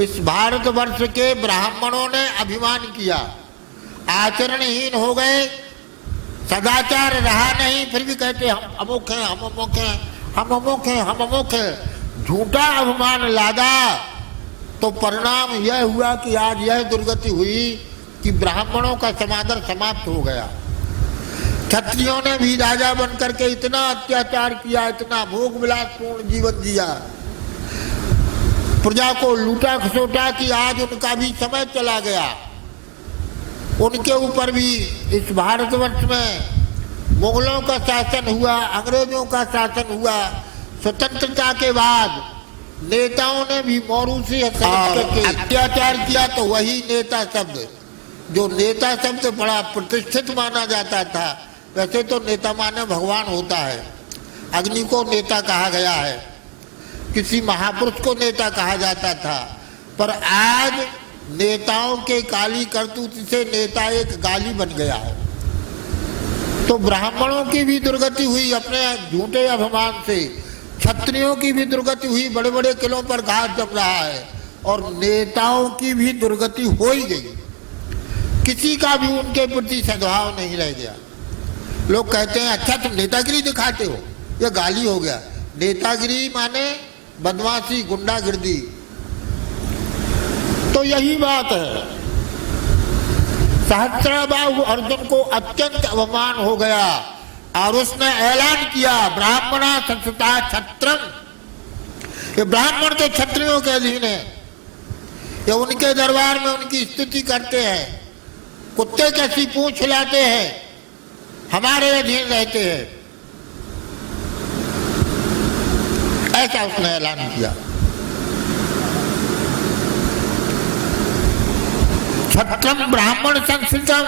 इस भारतवर्ष के ब्राह्मणों ने अभिमान किया, आचरणहीन हो गए, सदाचार रहा नहीं, फिर भी कहते हम अमुक हैं, हम अमुक हैं, हम अमुक हैं, हम अमुक हैं, झूठा अभिमान लादा। तो परिणाम यह हुआ कि आज यह दुर्गति हुई कि ब्राह्मणों का समादर समाप्त हो गया। क्षत्रियों ने भी राजा बनकर के इतना अत्याचार किया, इतना भोग विलासपूर्ण जीवन जिया, प्रजा को लूटा खसोटा कि आज उनका भी समय चला गया। उनके ऊपर भी इस भारतवर्ष में मुगलों का शासन हुआ, अंग्रेजों का शासन हुआ। स्वतंत्रता के बाद नेताओं ने भी मौरूसी अत्याचार किया। तो वही नेता शब्द, जो नेता शब्द बड़ा प्रतिष्ठित माना जाता था, वैसे तो नेता माने भगवान होता है। अग्नि को नेता कहा गया है, किसी महापुरुष को नेता कहा जाता था, पर आज नेताओं के काली करतूत से नेता एक गाली बन गया है। तो ब्राह्मणों की भी दुर्गति हुई अपने झूठे अभिमान से, क्षत्रियों की भी दुर्गति हुई, बड़े बड़े किलों पर घास जम रहा है, और नेताओं की भी दुर्गति हो ही गई। किसी का भी उनके प्रति सद्भाव नहीं रह गया। लोग कहते हैं अच्छा तुम नेतागिरी दिखाते हो, यह गाली हो गया। नेतागिरी माने बदमाशी, गुंडागिर्दी। तो यही बात है, सहस्त्रबाहु अर्जुन को अत्यंत अवमान हो गया और उसने ऐलान किया ब्राह्मणा संस्था क्षत्रम। ये ब्राह्मण तो क्षत्रियों के अधीन है, ये उनके दरबार में उनकी स्तुति करते हैं, कुत्ते कैसी पूंछ हिलाते हैं, हमारे अधीन रहते हैं, ऐसा उसने ऐलान किया। क्षत्रम ब्राह्मण संस्थितम,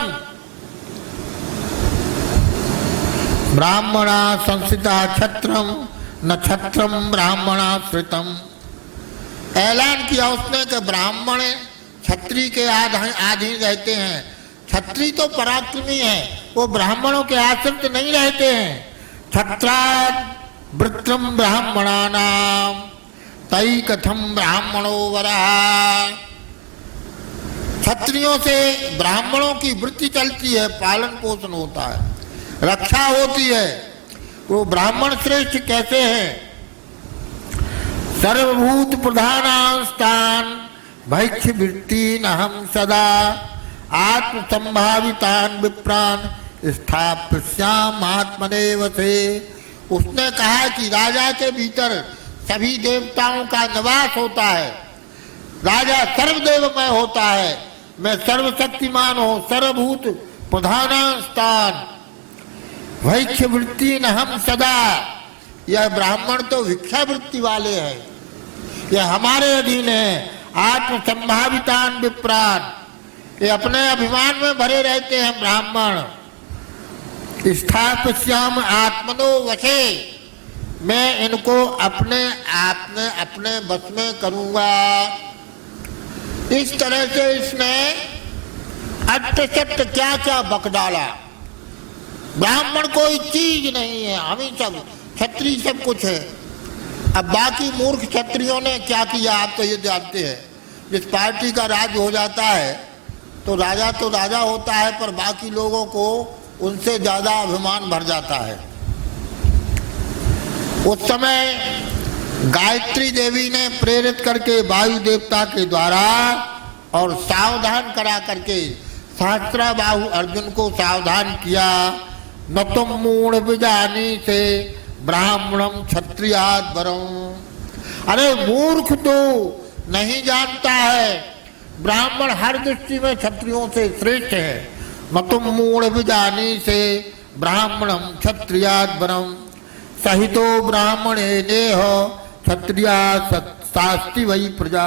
ब्राह्मणा संस्थिता क्षत्रम न क्षत्रम ब्राह्मणाश्रितम। ऐलान किया उसने कि ब्राह्मण क्षत्रिय के अधीन रहते हैं। क्षत्रिय तो पराक्रमी है, वो ब्राह्मणों के आश्रित नहीं रहते हैं। क्षत्रात् वृत्रम ब्राह्मणानाम तई कथम ब्राह्मणो वरः। क्षत्रियों से ब्राह्मणों की वृत्ति चलती है, पालन पोषण होता है, रक्षा होती है। वो ब्राह्मण श्रेष्ठ कैसे हैं? सर्वभूत प्रधानास्तान भैक्ष्य वृत्तीन हम सदा आत्म संभावितान विप्रान स्थाप्याम आत्मनेव से। उसने कहा कि राजा के भीतर सभी देवताओं का निवास होता है, राजा सर्वदेवमय होता है, मैं सर्वशक्तिमान हूँ, सर्वभूत प्रधानास्तान भैक्ष्य वृत्ति न हम सदा। यह ब्राह्मण तो भिक्षा वृत्ति वाले हैं, यह हमारे अधीन है। आत्म संभावितान विप्रान, ये अपने अभिमान में भरे रहते हैं ब्राह्मण। स्थाप्याम आत्मनो वशे, मैं इनको अपने आप में अपने बस में करूंगा। इस तरह से इसने अत्यसत्य क्या क्या बक डाला। ब्राह्मण कोई चीज नहीं है, हम ही सब क्षत्रिय सब कुछ है। अब बाकी मूर्ख क्षत्रियों ने क्या किया आप तो ये जानते हैं। जिस पार्टी का राज हो जाता है तो राजा होता है, पर बाकी लोगों को उनसे ज्यादा अभिमान भर जाता है। उस समय गायत्री देवी ने प्रेरित करके वायु देवता के द्वारा और सावधान करा करके सहस्त्रबाहु अर्जुन को सावधान किया। न तुम मूढ़ विजानी से ब्राह्मणम क्षत्रियात् वरम। अरे मूर्ख तो नहीं जानता है, ब्राह्मण हर दृष्टि में क्षत्रियों से श्रेष्ठ है। न तुम मूढ़ विजानी से ब्राह्मणम क्षत्रियात् वरम सहितो ब्राह्मणे नेह क्षत्रिया शास्ति वही प्रजा।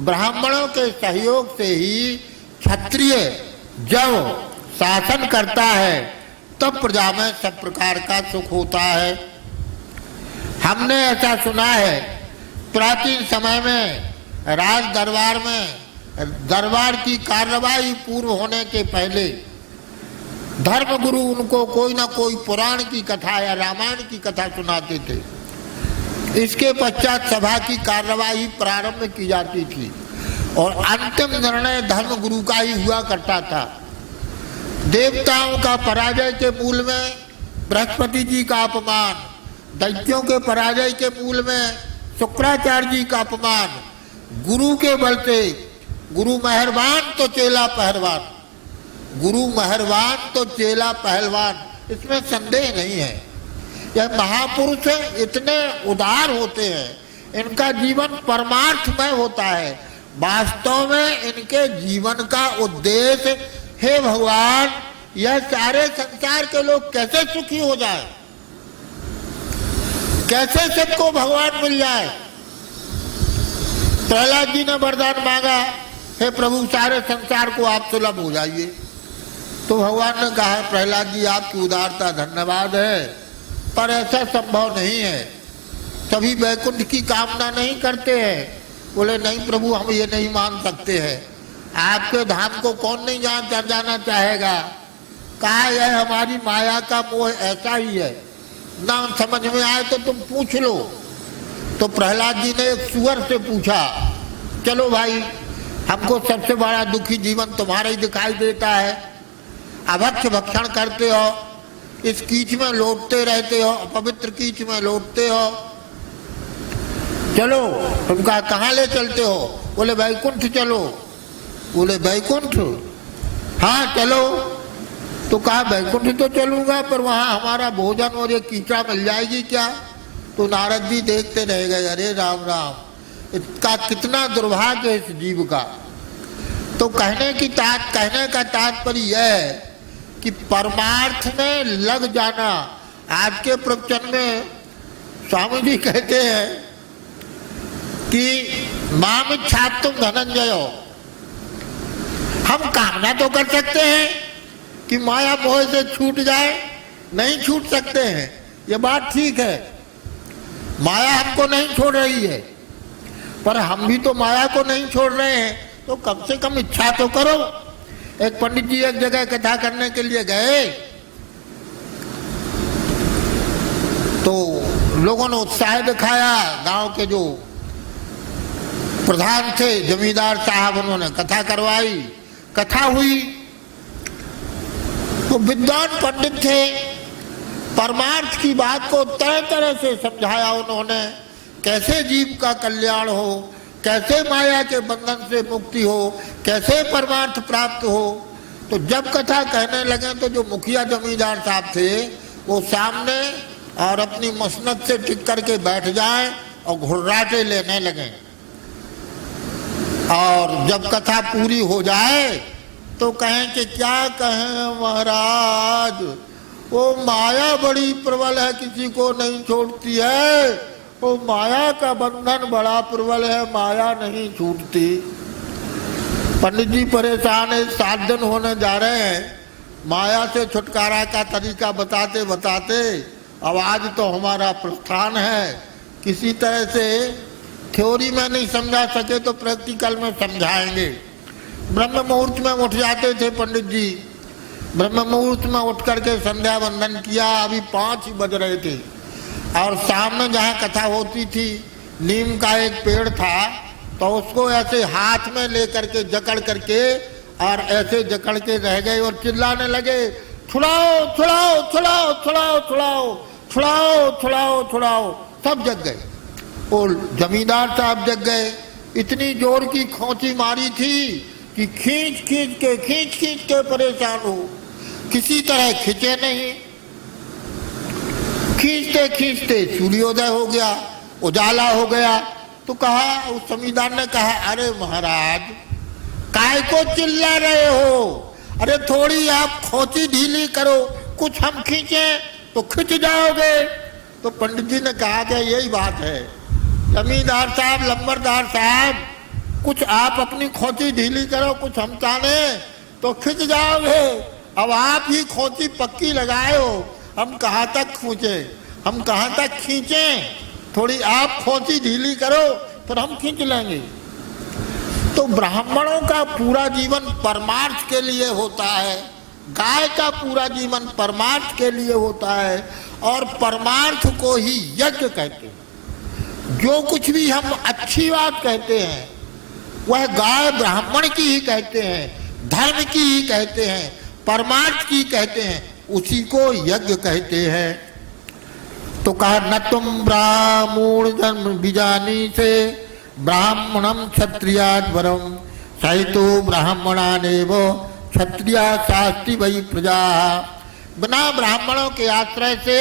ब्राह्मणों के सहयोग से ही क्षत्रिय जब शासन करता है तब प्रजा में सब प्रकार का सुख होता है। हमने ऐसा सुना है, प्राचीन समय में राज दरबार में दरबार की कार्यवाही पूर्व होने के पहले धर्मगुरु उनको कोई ना कोई पुराण की कथा या रामायण की कथा सुनाते थे। इसके पश्चात सभा की कार्यवाही प्रारंभ की जाती थी और अंतिम निर्णय धर्म गुरु का ही हुआ करता था। देवताओं का पराजय के मूल में बृहस्पति जी का अपमान, दैत्यों के पराजय के मूल में शुक्राचार्य जी का अपमान, गुरु के बल से गुरु मेहरबान तो चेला पहलवान, गुरु मेहरबान तो चेला पहलवान, इसमें संदेह नहीं है। यह महापुरुष इतने उदार होते हैं, इनका जीवन परमार्थमय होता है। वास्तव में इनके जीवन का उद्देश्य, हे भगवान यह सारे संसार के लोग कैसे सुखी हो जाए, कैसे सबको भगवान मिल जाए। प्रहलाद जी ने वरदान मांगा, हे प्रभु सारे संसार को आप सुलभ हो जाइए। तो भगवान ने कहा, प्रहलाद जी आपकी उदारता धन्यवाद है, पर ऐसा संभव नहीं है, सभी वैकुंठ की कामना नहीं करते हैं। बोले नहीं प्रभु हम ये नहीं मान सकते हैं, आपके धाम को कौन नहीं जाना चाहेगा। कहा यह हमारी माया का मोह ऐसा ही है, ना समझ में आए तो तुम पूछ लो। तो प्रहलाद जी ने एक सुअर से पूछा, चलो भाई हमको सबसे बड़ा दुखी जीवन तुम्हारा ही दिखाई देता है, अभक्ष भक्षण करते हो, इस कीच में लौटते रहते हो, पवित्र कीच में लौटते हो, चलो तुम कहाँ ले चलते हो। बोले वैकुंठ चलो। बोले वैकुंठ, हाँ चलो। तो कहा वैकुंठ तो चलूंगा, पर वहां हमारा भोजन और ये कीचड़ा मिल जाएगी क्या। तो नारद जी देखते रह गए, अरे राम राम, इसका कितना दुर्भाग्य है इस जीव का। तो कहने का तात्पर्य यह है कि परमार्थ में लग जाना। आज के प्रवचन में स्वामी जी कहते हैं कि माम इच्छाप्तुम धनंजयो, हम कामना तो कर सकते हैं कि माया मोह से छूट जाए, नहीं छूट सकते हैं, ये बात ठीक है। माया हमको नहीं छोड़ रही है, पर हम भी तो माया को नहीं छोड़ रहे हैं, तो कम से कम इच्छा तो करो। एक पंडित जी एक जगह कथा करने के लिए गए, तो लोगों ने उत्साह दिखाया। गांव के जो प्रधान थे जमींदार साहब, उन्होंने कथा करवाई, कथा हुई। तो विद्वान पंडित थे, परमार्थ की बात को तरह तरह से समझाया उन्होंने, कैसे जीव का कल्याण हो, कैसे माया के बंधन से मुक्ति हो, कैसे परमार्थ प्राप्त हो। तो जब कथा कहने लगे तो जो मुखिया जमींदार साहब थे वो सामने और अपनी मसनद से टिक करके बैठ जाए और घुर्राटे लेने लगे। और जब कथा पूरी हो जाए तो कहें कि क्या कहें महाराज, वो माया बड़ी प्रबल है, किसी को नहीं छोड़ती है, वो माया का बंधन बड़ा प्रबल है, माया नहीं छूटती। पंडित जी परेशान है, 7 दिन होने जा रहे हैं, माया से छुटकारा का तरीका बताते बताते अब आज तो हमारा प्रस्थान है। किसी तरह से थ्योरी में नहीं समझा सके तो प्रैक्टिकल में समझाएंगे। ब्रह्म मुहूर्त में उठ जाते थे पंडित जी, ब्रह्म मुहूर्त में उठ करके संध्या वंदन किया। अभी 5 ही बज रहे थे और सामने जहाँ कथा होती थी नीम का एक पेड़ था, तो उसको ऐसे हाथ में लेकर के जकड़ करके और ऐसे जकड़ के रह गए और चिल्लाने लगे, छुड़ाओ छुड़ाओ छुड़ाओ छुड़ाओ छुड़ाओ छुड़ाओ छुड़ाओ छुड़ाओ। सब जग गए और जमींदार साहब जग गए। इतनी जोर की खोंची मारी थी कि खींच खींच के परेशान हो, किसी तरह खींचे नहीं। खींचते खींचते सूर्योदय हो गया, उजाला हो गया। तो कहा, उस जमींदार ने कहा, अरे महाराज काय को चिल्ला रहे हो, अरे थोड़ी आप खोंची ढीली करो, कुछ हम खींचे तो खिंच जाओगे। तो पंडित जी ने कहा कि यही बात है जमींदार साहब, लंबरदार साहब, कुछ आप अपनी खोंची ढीली करो, कुछ हम चाहे तो खिंच जाओगे। अब आप ही खोंची पक्की लगाए हो, हम कहाँ तक खींचे, हम कहाँ तक खींचें, थोड़ी आप खोंची ढीली करो फिर हम खींच लेंगे। तो ब्राह्मणों का पूरा जीवन परमार्थ के लिए होता है, गाय का पूरा जीवन परमार्थ के लिए होता है, और परमार्थ को ही यज्ञ कहते हैं। जो कुछ भी हम अच्छी बात कहते हैं वह गाय ब्राह्मण की ही कहते हैं, धर्म की ही कहते हैं, परमार्थ की कहते हैं, उसी को यज्ञ कहते हैं। तो कहा न तुम ब्राह्मण धर्म बीजानी से ब्राह्मणम क्षत्रियाद्वरम सहितो ब्राह्मणानेव क्षत्रिया शास्त्री वही प्रजा। बिना ब्राह्मणों के आश्रय से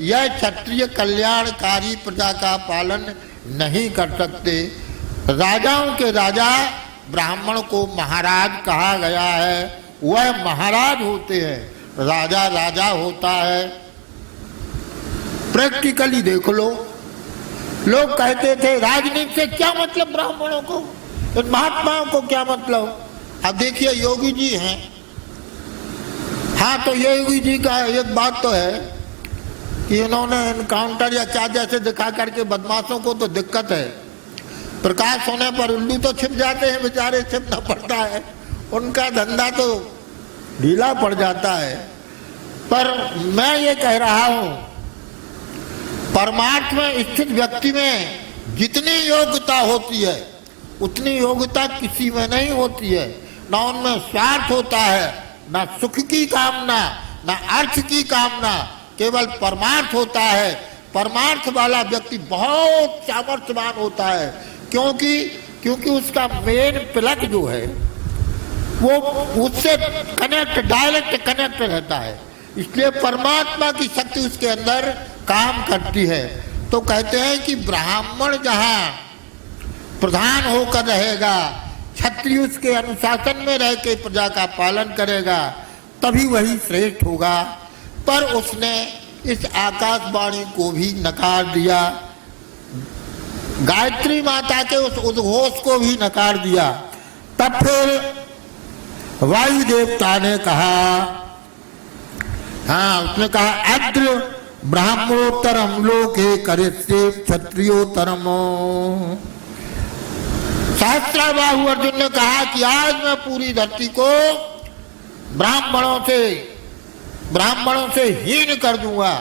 यह क्षत्रिय कल्याणकारी प्रजा का पालन नहीं कर सकते। राजाओं के राजा ब्राह्मण को महाराज कहा गया है, वह महाराज होते हैं, राजा राजा होता है। प्रैक्टिकली देख लो, लोग कहते थे राजनीति से क्या मतलब ब्राह्मणों को, इन महात्माओं को क्या मतलब। अब देखिए योगी जी हैं, हाँ तो योगी जी का एक बात तो है कि इन्होंने एनकाउंटर या क्या जैसे दिखा करके बदमाशों को तो दिक्कत है, प्रकाश होने पर उल्लू तो छिप जाते हैं बेचारे, छिपना पड़ता है, उनका धंधा तो ढीला पड़ जाता है। पर मैं ये कह रहा हूं, परमार्थ में स्थित व्यक्ति में जितनी योग्यता होती है उतनी योग्यता किसी में नहीं होती है। ना उनमें स्वार्थ होता है, ना सुख की कामना, ना अर्थ की कामना, केवल परमार्थ होता है। परमार्थ वाला व्यक्ति बहुत सामर्थ्यवान होता है, क्योंकि उसका मेन प्लग जो है वो उससे कनेक्ट, डायरेक्ट कनेक्ट रहता है, इसलिए परमात्मा की शक्ति उसके अंदर काम करती है। तो कहते हैं कि ब्राह्मण जहाँ प्रधान होकर रहेगा, क्षत्रिय उसके अनुशासन में रह के प्रजा का पालन करेगा, तभी वही श्रेष्ठ होगा। पर उसने इस आकाशवाणी को भी नकार दिया, गायत्री माता के उस उद्घोष को भी नकार दिया। तब फिर वायु देवता ने कहा, हाँ उसने कहा अद्र ब्राह्मणोत्तरम लोके करिष्ये क्षत्रियोत्तरम। सहस्राबाहु अर्जुन ने कहा कि आज मैं पूरी धरती को ब्राह्मणों से हीन कर दूंगा,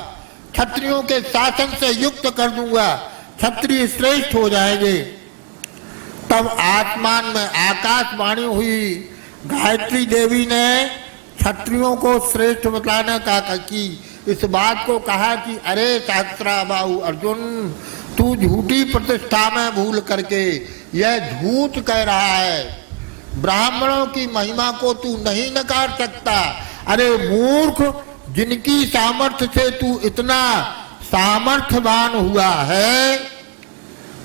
क्षत्रियों के शासन से युक्त कर दूंगा, क्षत्रिय श्रेष्ठ हो जाएंगे। तब आसमान में आकाशवाणी हुई, गायत्री देवी ने क्षत्रियों को श्रेष्ठ बताने का की इस बात को कहा कि अरे सहस्राबाहु अर्जुन, तू झूठी प्रतिष्ठा में भूल करके यह झूठ कह रहा है, ब्राह्मणों की महिमा को तू नहीं नकार सकता। अरे मूर्ख, जिनकी सामर्थ्य से तू इतना सामर्थ्यवान हुआ है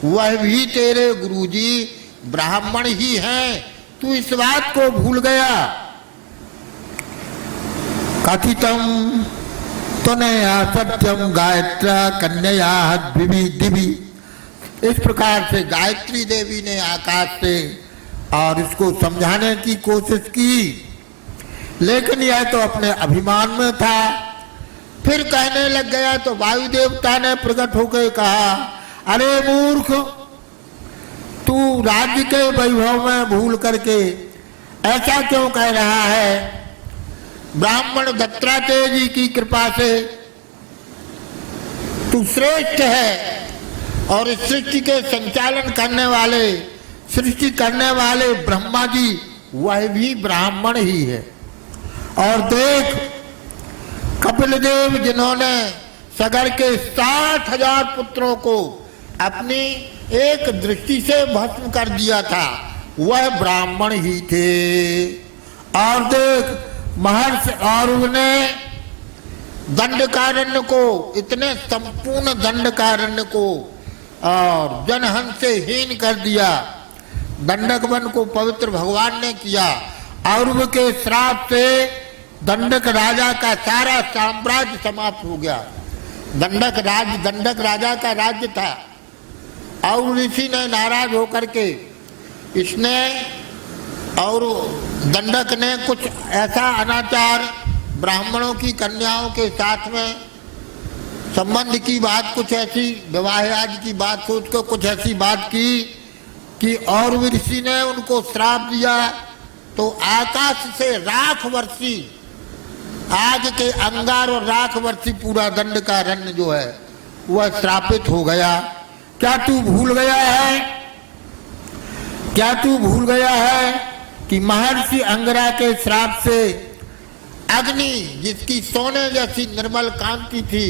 वह भी तेरे गुरुजी ब्राह्मण ही हैं, तू इस बात को भूल गया। कथितम तनया सत्यम गायत्रा कन्या दिवी दिवी। इस प्रकार से गायत्री देवी ने आकाश से और इसको समझाने की कोशिश की, लेकिन यह तो अपने अभिमान में था। फिर कहने लग गया तो वायु देवता ने प्रकट होकर कहा, अरे मूर्ख, तू राज्य के वैभव में भूल करके ऐसा क्यों कह रहा है। ब्राह्मण दत्तात्रेय जी की कृपा से तू श्रेष्ठ है और इस सृष्टि के संचालन करने वाले, सृष्टि करने वाले ब्रह्मा जी वह भी ब्राह्मण ही है। और देख, कपिल देव जिन्होंने सगर के 60,000 पुत्रों को अपनी एक दृष्टि से भस्म कर दिया था, वह ब्राह्मण ही थे। और देख, महर्षि औरव ने दंडकारण्य को, इतने संपूर्ण दंडकारण्य को और जनहन से हीन कर दिया। दंडक वन को पवित्र भगवान ने किया। औरव के श्राप से दंडक राजा का सारा साम्राज्य समाप्त हो गया। दंडक राजा का राज्य था और ऋषि ने नाराज होकर के इसने और दंडक ने कुछ ऐसा अनाचार ब्राह्मणों की कन्याओं के साथ में संबंध की बात, कुछ ऐसी विवाह आदि की बात सोच कर कुछ ऐसी बात की कि और ऋषि ने उनको श्राप दिया। तो आकाश से राख वर्षी, आग के अंगार और राख वर्षी पूरा दंड का रण्य जो है वह श्रापित हो गया। क्या तू भूल गया है, क्या तू भूल गया है कि महर्षि अंगिरा के श्राप से अग्नि, जिसकी सोने जैसी निर्मल कांति थी,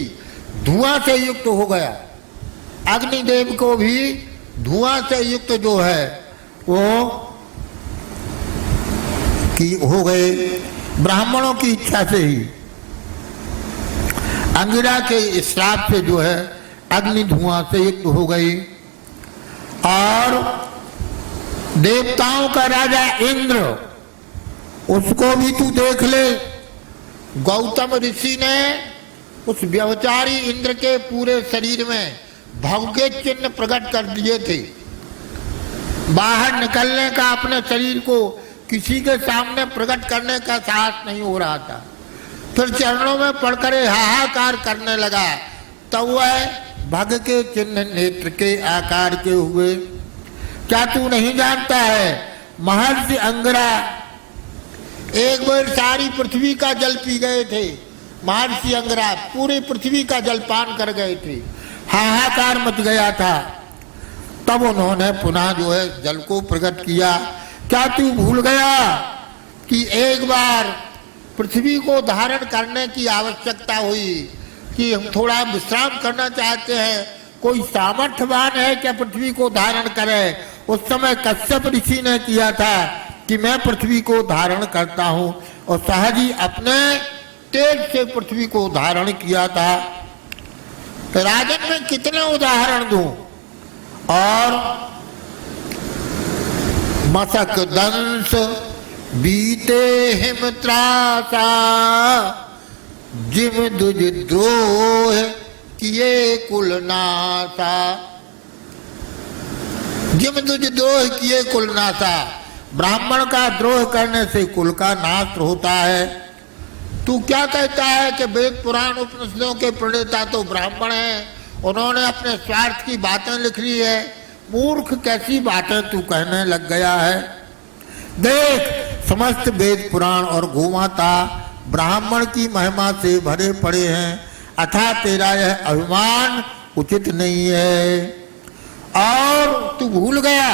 धुआं से युक्त हो गया। अग्निदेव को भी धुआं से युक्त जो है वो कि हो गए ब्राह्मणों की इच्छा से ही। अंगिरा के श्राप से जो है अग्नि धुआं से युक्त हो गई। और देवताओं का राजा इंद्र, उसको भी तू देख ले। गौतम ऋषि ने उस व्यभिचारी इंद्र के पूरे शरीर में भव के चिन्ह प्रकट कर दिए थे। बाहर निकलने का अपने शरीर को किसी के सामने प्रकट करने का साहस नहीं हो रहा था। फिर चरणों में पड़कर हाहाकार करने लगा, तब वह भग के चिन्ह नेत्र के आकार के हुए। क्या तू नहीं जानता है, महर्षि अंगिरा एक बार सारी पृथ्वी का जल पी गए थे। महर्षि अंगिरा पूरी पृथ्वी का जल पान कर गए थे, हाहाकार मच गया था। तब उन्होंने पुनः जो है जल को प्रकट किया। क्या तू भूल गया कि एक बार पृथ्वी को धारण करने की आवश्यकता हुई, कि हम थोड़ा विश्राम करना चाहते हैं, कोई सामर्थ्यवान है क्या पृथ्वी को धारण करे? उस समय कश्यप ऋषि ने किया था कि मैं पृथ्वी को धारण करता हूं, और सहज ही अपने तेज से पृथ्वी को धारण किया था। राजन में कितने उदाहरण दूं? और मसक दंश बीते हिम त्रासा, जिम दुज द्रोह किए कुलनासा। जिम दुज द्रोह किए कुलनासा, ब्राह्मण का द्रोह करने से कुल का नाश होता है। तू क्या कहता है कि वेद पुराण उपनिषदों के प्रणेता तो ब्राह्मण हैं, उन्होंने अपने स्वार्थ की बातें लिख ली है। मूर्ख, कैसी बातें तू कहने लग गया है? देख, समस्त वेद पुराण और गोमाता ब्राह्मण की महिमा से भरे पड़े हैं, अथा तेरा यह अभिमान उचित नहीं है। और तू भूल गया,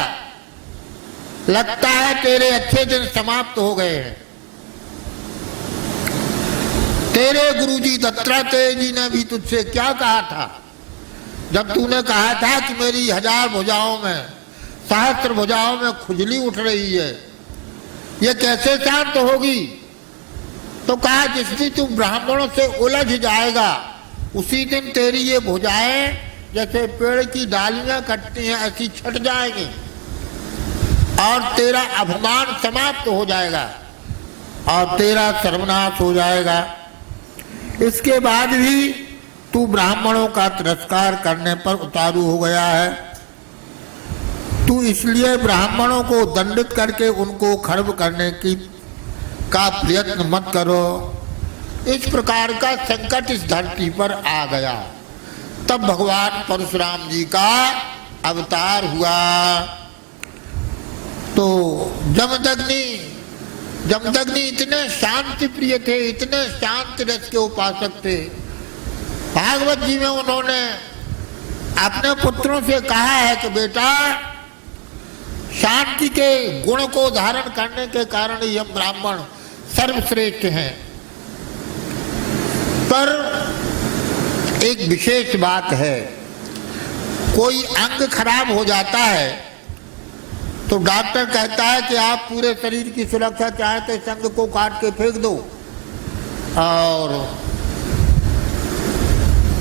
लगता है तेरे अच्छे दिन समाप्त हो गए हैं। तेरे गुरुजी दत्तात्रेय जी ने भी तुझसे क्या कहा था, जब तूने कहा था कि मेरी 1000 भुजाओं में, सहस्त्र भुजाओं में खुजली उठ रही है, ये कैसे शांत होगी? तो कहा जिस दिन तू ब्राह्मणों से उलझ जाएगा, उसी दिन तेरी ये भुजाएं जैसे पेड़ की डालियां कटती हैं ऐसी छट जाएंगी, और तेरा अभिमान समाप्त हो जाएगा, और तेरा सर्वनाश हो जाएगा। इसके बाद भी तू ब्राह्मणों का तिरस्कार करने पर उतारू हो गया है। तू इसलिए ब्राह्मणों को दंडित करके उनको खर्ब करने का प्रयत्न मत करो। इस प्रकार का संकट इस धरती पर आ गया। तब भगवान परशुराम जी का अवतार हुआ। तो जमदग्नि इतने शांति प्रिय थे, इतने शांत रस के उपासक थे। भागवत जी में उन्होंने अपने पुत्रों से कहा है कि बेटा, शांति के गुण को धारण करने के कारण ही हम ब्राह्मण सर्वश्रेष्ठ हैं। पर एक विशेष बात है, कोई अंग खराब हो जाता है तो डॉक्टर कहता है कि आप पूरे शरीर की सुरक्षा चाहें तो इस अंग को काट के फेंक दो, और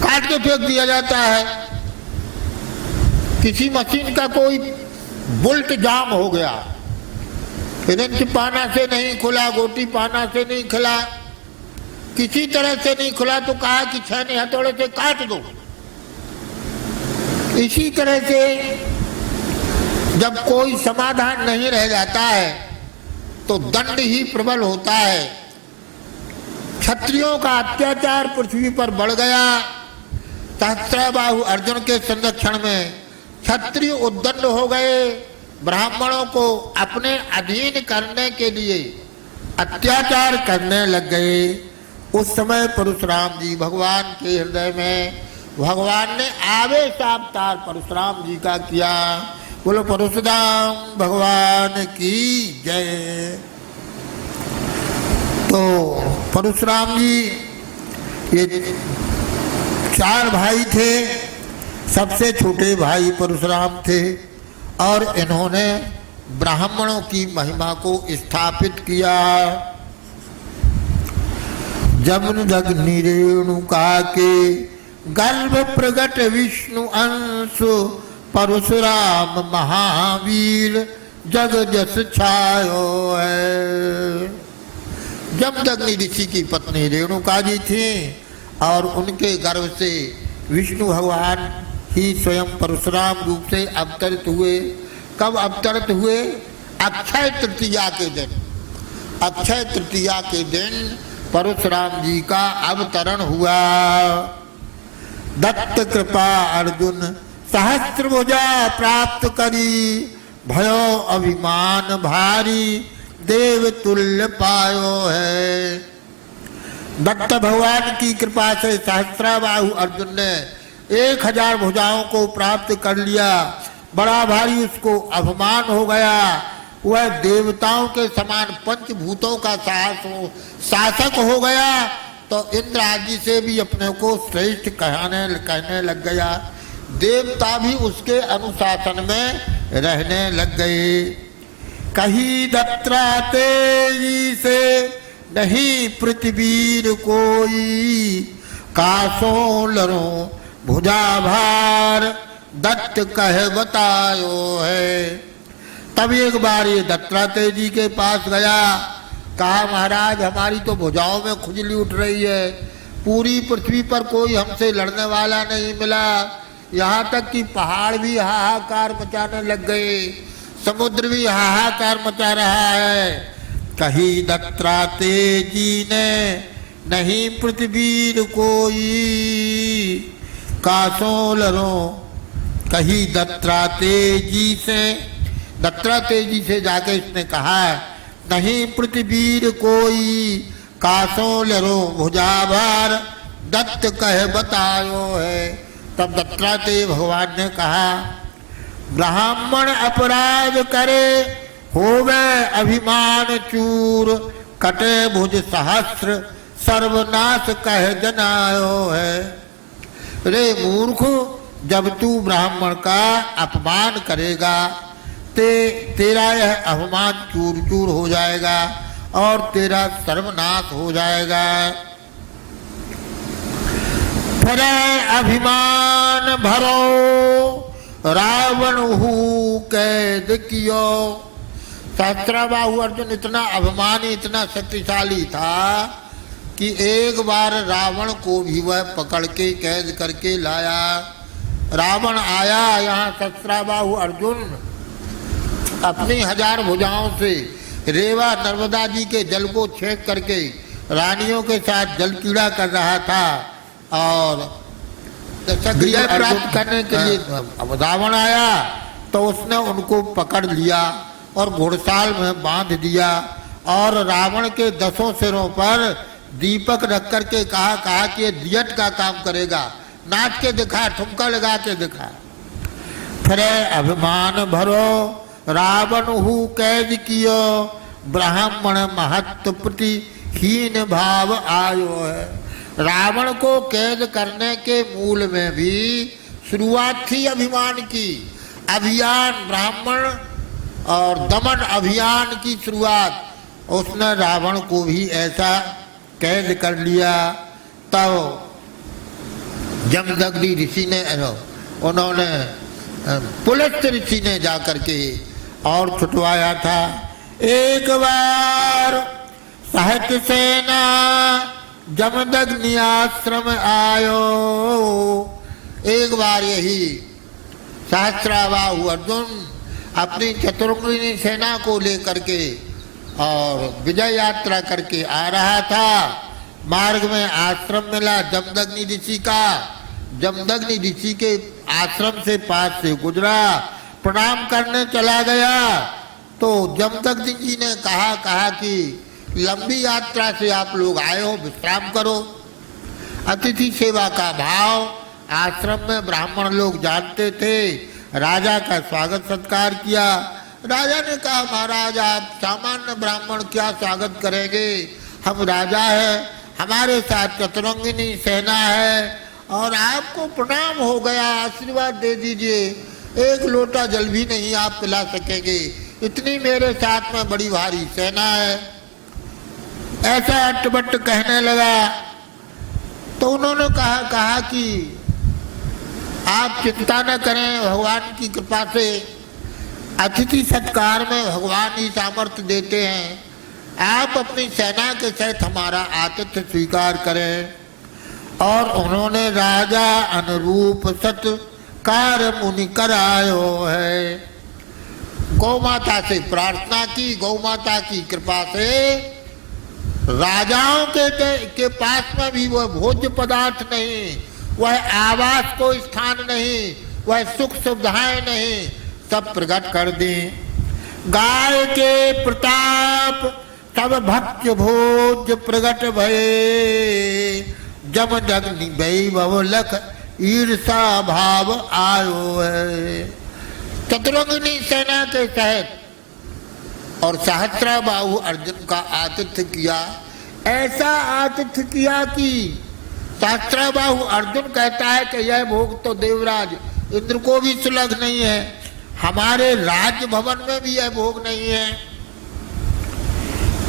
काट के फेंक दिया जाता है। किसी मशीन का कोई बुल्ट जाम हो गया, रिंच पाना से नहीं खुला, गोटी पाना से नहीं खुला, किसी तरह से नहीं खुला, तो कहा कि छेनी हथौड़े से काट दो। इसी तरह से जब कोई समाधान नहीं रह जाता है तो दंड ही प्रबल होता है। क्षत्रियों का अत्याचार पृथ्वी पर बढ़ गया। सहस्त्रबाहु अर्जुन के संरक्षण में क्षत्रिय उद्दंड हो गए। ब्राह्मणों को अपने अधीन करने के लिए अत्याचार करने लग गए। उस समय परशुराम जी भगवान के हृदय में भगवान ने आवेश अवतार परशुराम जी का किया। बोलो परशुराम भगवान की जय। तो परशुराम जी ये 4 भाई थे, सबसे छोटे भाई परशुराम थे और इन्होंने ब्राह्मणों की महिमा को स्थापित किया। जमदग्नि रेणुका के गर्भ प्रगट विष्णु अंश परशुराम महावीर जग जस छायो है। जमदग्नि ऋषि की पत्नी रेणुका जी थी और उनके गर्भ से विष्णु भगवान ही स्वयं परशुराम रूप से अवतरित हुए। कब अवतरित हुए? अक्षय तृतीया के दिन। अक्षय तृतीया के दिन परशुराम जी का अवतरण हुआ। दत्त कृपा अर्जुन सहस्त्रभुजा प्राप्त करी, भयो अभिमान भारी देव तुल्य पायो है। दत्त भगवान की कृपा से सहस्त्राबाहु अर्जुन ने 1000 भुजाओं को प्राप्त कर लिया। बड़ा भारी उसको अभिमान हो गया। वह देवताओं के समान पंचभूतों का शासक हो गया। तो इंद्र आदि से भी अपने को श्रेष्ठ कहने लग गया। देवता भी उसके अनुशासन में रहने लग गए। कही दत्रा तेजी से नहीं पृथ्वीर कोई, कासों लरो भुजा भार दत्त कह बतायो है। तब एक बार ये दत्तात्रेय जी के पास गया, कहा महाराज हमारी तो भुजाओं में खुजली उठ रही है, पूरी पृथ्वी पर कोई हमसे लड़ने वाला नहीं मिला, यहाँ तक कि पहाड़ भी हाहाकार मचाने लग गए, समुद्र भी हाहाकार मचा रहा है। कही दत्तात्रेय जी ने नहीं पृथ्वी कोई, कासों लरो। कही दत्तात्रेय जी से, दत्तात्रेय जी से जाके इसने कहा नहीं पृथ्वी कोई, कासों लरो भुजाभार दत्त कह बतायो है। तब दत्तात्रेय भगवान ने कहा ब्राह्मण अपराध करे होवे अभिमान चूर, कटे भुज सहस्र सर्वनाश कह जनायो है। रे मूर्ख, जब तू ब्राह्मण का अपमान करेगा तेरा यह अभिमान चूर चूर हो जाएगा और तेरा सर्वनाश हो जाएगा। फिर अभिमान भरो रावण हूँ कैद कियो। सहस्त्राबाहु अर्जुन इतना अभिमानी, इतना शक्तिशाली था कि एक बार रावण को भी वह पकड़ के कैद करके लाया। रावण आया, यहाँ सहस्त्राबाहु अर्जुन अपनी 1000 भुजाओं से रेवा नर्मदा जी के जल को छेक करके रानियों के साथ जल कीड़ा कर रहा था और विजय प्राप्त करने के लिए रावण आया तो उसने उनको पकड़ लिया और घुड़साल में बांध दिया और रावण के 10 सिरों पर दीपक रख करके कहा कि ये दियट का काम करेगा, नाच के दिखा, ठुमका लगा के दिखा। फिर अभिमान भरो रावण हूँ कैद कियो, ब्राह्मण महत्व प्रति हीन भाव आयो है। रावण को कैद करने के मूल में भी शुरुआत थी अभिमान की। अभियान ब्राह्मण और दमन अभियान की शुरुआत, उसने रावण को भी ऐसा कैद कर लिया। तब जमदग्नि ऋषि ने, उन्होंने पुलस्त ऋषि ने जाकर के और छुटवाया था। एक बार साहित्य सेना जमदग्नि आश्रम आयो। एक बार यही सहस्त्राबाहु अर्जुन अपनी चतुर्मुखी सेना को लेकर के और विजय यात्रा करके आ रहा था। मार्ग में आश्रम मिला जमदग्नि ऋषि का। जमदग्नि ऋषि के आश्रम से पास से गुजरा, प्रणाम करने चला गया तो जमदग्नि जी ने कहा कि लंबी यात्रा से आप लोग आए हो, विश्राम करो। अतिथि सेवा का भाव आश्रम में ब्राह्मण लोग जानते थे। राजा का स्वागत सत्कार किया। राजा ने कहा महाराज आप सामान्य ब्राह्मण क्या स्वागत करेंगे, हम राजा हैं, हमारे साथ चतुरंगिनी सेना है और आपको प्रणाम हो गया, आशीर्वाद दे दीजिए, एक लोटा जल भी नहीं आप पिला सकेंगे, इतनी मेरे साथ में बड़ी भारी सेना है। ऐसा अटपट कहने लगा। तो उन्होंने कहा कि आप चिंता न करें, भगवान की कृपा से अतिथि सत्कार में भगवान ही सामर्थ्य देते हैं, आप अपनी सेना के सहित हमारा आतिथ्य स्वीकार करें। और उन्होंने राजा अनुरूप सत्कार मुनि करायो है। गौ माता से प्रार्थना की, गौ माता की कृपा से राजाओं के पास में भी वह भोज्य पदार्थ नहीं, वह आवास को स्थान नहीं, वह सुख सुविधाएं नहीं, सब प्रकट कर दी। गाय के प्रताप सब भक्त भोज प्रकट भये, जम जगनि वैभव लख ईर्षा भाव आयो है। चतुरंगिनी सेना के तहत और सहस्राबाहु अर्जुन का आतिथ्य किया। ऐसा आतिथ्य किया कि सहस्राबाहु अर्जुन कहता है कि यह भोग तो देवराज इंद्र को भी सुलभ नहीं है, हमारे राज्य भवन में भी यह भोग नहीं है।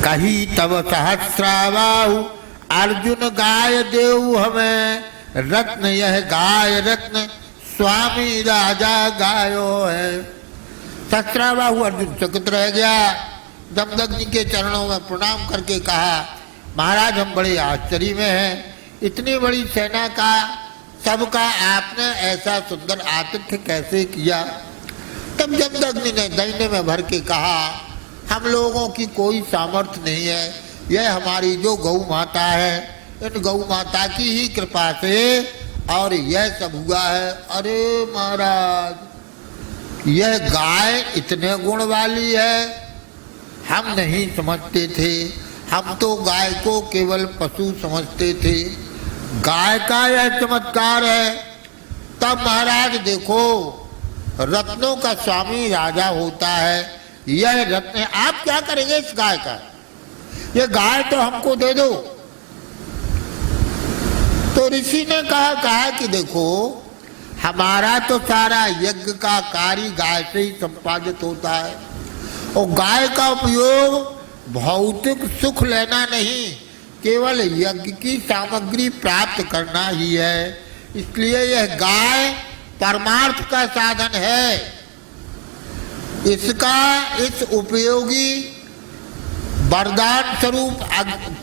कही तब सहस्राबाहु अर्जुन गाय देव हमें, रत्न यह गाय रत्न स्वामी राजा गायो है। सहस्राबाहु अर्जुन चकित रह गया। जमदग्नि के चरणों में प्रणाम करके कहा महाराज हम बड़े आश्चर्य में हैं, इतनी बड़ी सेना का सबका आपने ऐसा सुंदर आतिथ्य कैसे किया। तब जमदग्नि ने दैन्य में भर के कहा हम लोगों की कोई सामर्थ्य नहीं है, यह हमारी जो गौ माता है, इन गौ माता की ही कृपा से और यह सब हुआ है। अरे महाराज यह गाय इतने गुण वाली है, हम नहीं समझते थे, हम तो गाय को केवल पशु समझते थे, गाय का यह चमत्कार है। तब महाराज देखो रत्नों का स्वामी राजा होता है, यह रत्न आप क्या करेंगे इस गाय का, यह गाय तो हमको दे दो। तो ऋषि ने कहा कि देखो हमारा तो सारा यज्ञ का कार्य गाय से ही संपादित होता है और गाय का उपयोग भौतिक सुख लेना नहीं, केवल यज्ञ की सामग्री प्राप्त करना ही है, इसलिए यह गाय परमार्थ का साधन है। इसका इस उपयोगी वरदान स्वरूप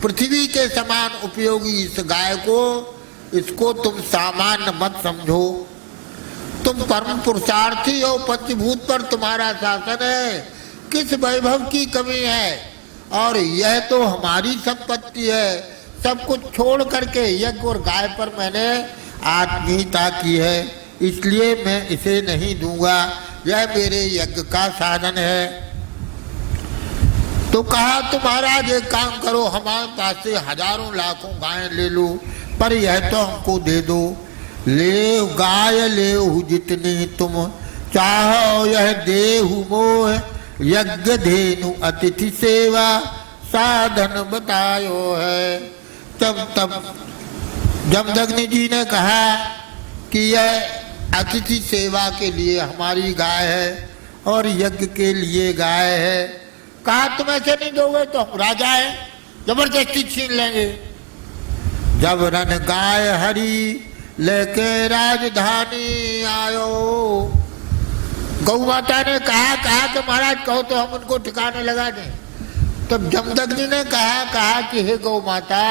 पृथ्वी के समान उपयोगी इस गाय को, इसको तुम सामान्य मत समझो, तुम परम पुरुषार्थी हो, पंचभूत पर तुम्हारा शासन है, किस वैभव की कमी है, और यह तो हमारी संपत्ति है, सब कुछ छोड़ करके यज्ञ और गाय पर मैंने आत्मीयता की है, इसलिए मैं इसे नहीं दूंगा, यह मेरे यज्ञ का साधन है। तो कहा तो महाराज एक काम करो, हमारे पास से हजारों लाखों गायें ले लो, पर यह तो हमको दे दो। ले गाय ले जितनी तुम चाहो, यह देहु मोह यज्ञ धेनु अतिथि सेवा साधन बतायो है। तब जमदग्नि जी ने कहा कि यह अतिथि सेवा के लिए हमारी गाय है और यज्ञ के लिए गाय है। कहा तुम ऐसे नहीं दोगे तो हम राजा है, जबरदस्ती छीन लेंगे। जब रन गाय हरी लेके राजधानी आयो, गौ माता ने कहा कि महाराज कहो तो हम उनको ठिकाने लगा दें। तब जमदग्नि ने कहा कि हे गौ माता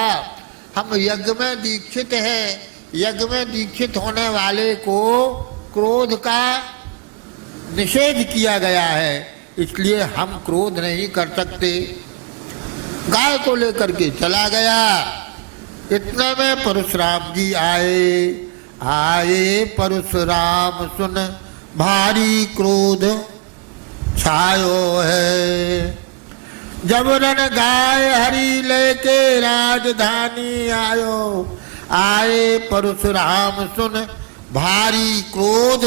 हम यज्ञ में दीक्षित हैं, यज्ञ में दीक्षित होने वाले को क्रोध का निषेध किया गया है, इसलिए हम क्रोध नहीं कर सकते। गाय को लेकर के चला गया। इतने में परशुराम जी आए परशुराम सुन भारी क्रोध छायो है। जब रन गाय हरी लेके राजधानी आए परशुराम सुन भारी क्रोध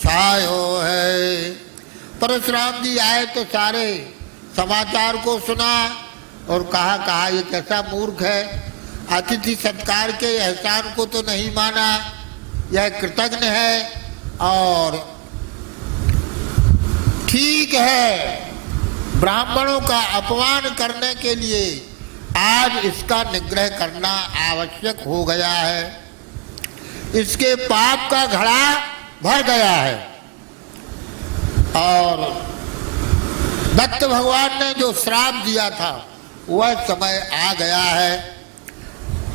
छायो है। परशुराम जी आए तो सारे समाचार को सुना और कहा ये कैसा मूर्ख है, अतिथि सत्कार के एहसान को तो नहीं माना, यह कृतज्ञ है और ठीक है ब्राह्मणों का अपमान करने के लिए आज इसका निग्रह करना आवश्यक हो गया है, इसके पाप का घड़ा भर गया है। और दत्त भगवान ने जो श्राप दिया था वह समय आ गया है।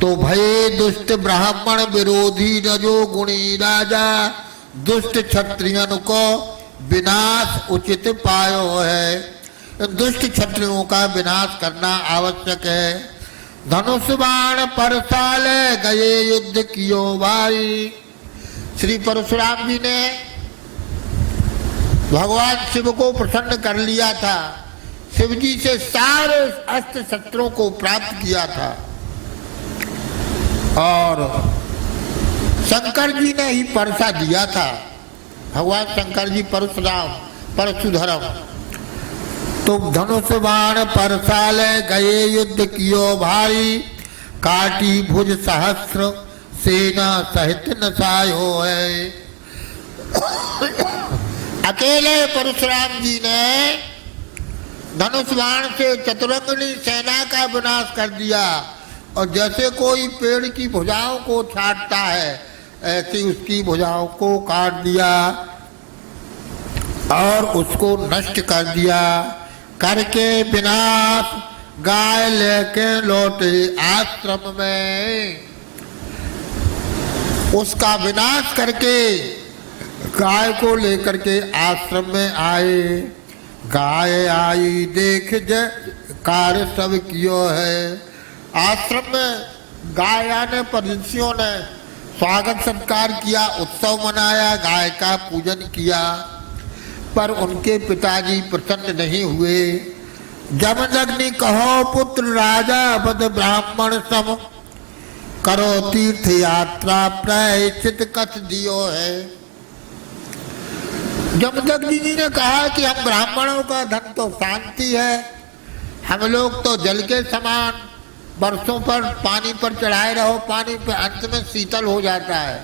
तो भय दुष्ट ब्राह्मण विरोधी न जो गुणी राजा, दुष्ट क्षत्रियन को विनाश उचित पायो है। दुष्ट क्षत्रियों का विनाश करना आवश्यक है। धनुष बाण परसाल गए युद्ध कियो भाई। श्री परशुराम जी ने भगवान शिव को प्रसन्न कर लिया था, शिव जी से सारे अस्त्र शस्त्रों को प्राप्त किया था और शंकर जी ने ही परसा दिया था। भगवान शंकर जी परशुराम परशुधरम। तो धनुष बाण परसाल गए युद्ध कियो भारी, काटी भुज सहस्र सेना सहित नसायो है। अकेले परशुराम जी ने धनुष बाण से चतुरंगिनी सेना का विनाश कर दिया और जैसे कोई पेड़ की भुजाओं को छाटता है ऐसी उसकी भुजाओं को काट दिया और उसको नष्ट कर दिया। करके विनाश गाय लेके लौटे आश्रम में। उसका विनाश करके गाय को लेकर के आश्रम में आए। गाय आई देख जय कार्य सब कियो है। आश्रम में गाय आने पर ऋषियों ने स्वागत सत्कार किया, उत्सव मनाया, गाय का पूजन किया, पर उनके पिताजी प्रसन्न नहीं हुए। जमदग्नि कहो पुत्र राजा बद ब्राह्मण सम, करो तीर्थ यात्रा प्रायश्चित कथ दियो है। जमदग्नि जी ने कहा कि हम ब्राह्मणों का धन तो शांति है, हम लोग तो जल के समान बरसों पर पानी पर चढ़ाए रहो, पानी पे अंत में शीतल हो जाता है।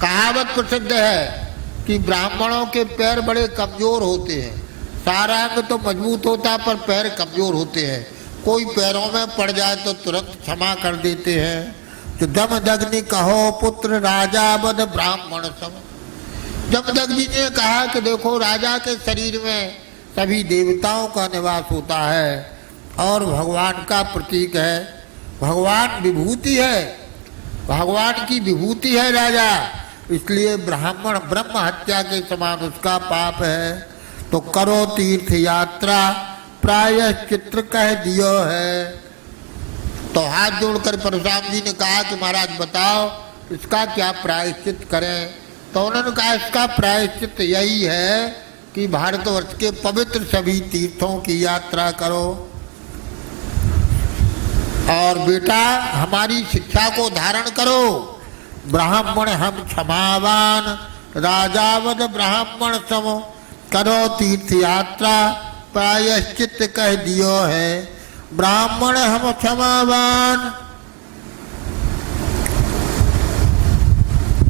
कहावत प्रसिद्ध है कि ब्राह्मणों के पैर बड़े कमजोर होते हैं, सारा अंग तो मजबूत होता पर पैर कमजोर होते हैं, कोई पैरों में पड़ जाए तो तुरंत क्षमा कर देते हैं। तो जमदग्नि कहो पुत्र राजा बद ब्राह्मण सम। जमदग्नि ने कहा कि देखो राजा के शरीर में सभी देवताओं का निवास होता है और भगवान का प्रतीक है, भगवान विभूति है, भगवान की विभूति है राजा, इसलिए ब्राह्मण ब्रह्म हत्या के समान उसका पाप है। तो करो तीर्थ यात्रा प्रायश्चित कह दियो है। तो हाथ जोड़कर परशुराम जी ने कहा कि महाराज बताओ इसका क्या प्रायश्चित करें। तो उन्होंने कहा इसका प्रायश्चित यही है कि भारतवर्ष के पवित्र सभी तीर्थों की यात्रा करो और बेटा हमारी शिक्षा को धारण करो। ब्राह्मण हम क्षमावान राजावद ब्राह्मण सम, करो तीर्थ यात्रा प्रायश्चित कह दियो है। ब्राह्मण हम क्षमावान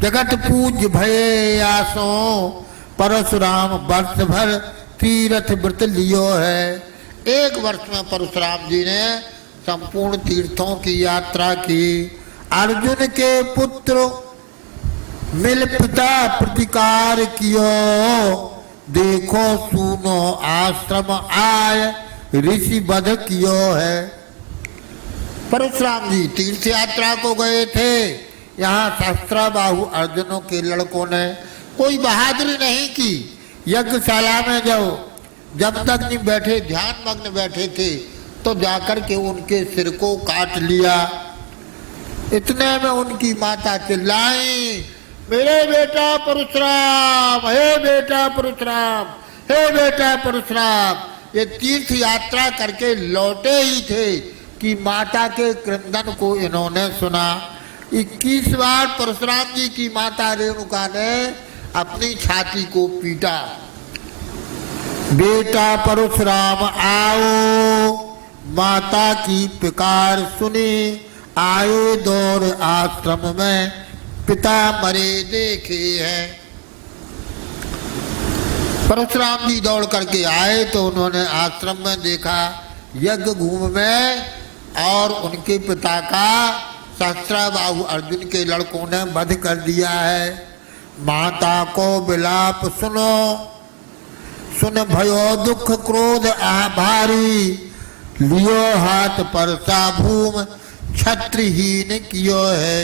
जगत पूज्य भय आसो, परशुराम वर्ष भर तीर्थ व्रत लियो है। एक वर्ष में परशुराम जी ने संपूर्ण तीर्थों की यात्रा की। अर्जुन के पुत्र मिल पिता प्रतिकार कियो, देखो सुनो आश्रम आय ऋषि वध कियो है। परशुराम जी तीर्थ यात्रा को गए थे। यहाँ सहस्त्राबाहु अर्जुनों के लड़कों ने कोई बहादुरी नहीं की। यज्ञशाला में जब तक नहीं बैठे ध्यान मग्न बैठे थे तो जाकर के उनके सिर को काट लिया। इतने में उनकी माता चिल्लाई, मेरे बेटा परशुराम, हे बेटा परशुराम, हे बेटा परशुराम। ये तीर्थ यात्रा करके लौटे ही थे कि माता के क्रंदन को इन्होंने सुना। 21 बार परशुराम जी की माता रेणुका ने अपनी छाती को पीटा। बेटा परशुराम आओ, माता की पुकार सुनी, आए दौड़ आश्रम में, पिता मरे देखे हैं। परशुराम जी दौड़ करके आए तो उन्होंने आश्रम में देखा यज्ञ भूमि में और उनके पिता का सहस्त्राबाहु अर्जुन के लड़कों ने वध कर दिया है। माता को विलाप सुनो, सुन भयो दुख क्रोध भारी, लियो हाथ पर सा भूम छत्रहीन कियो है।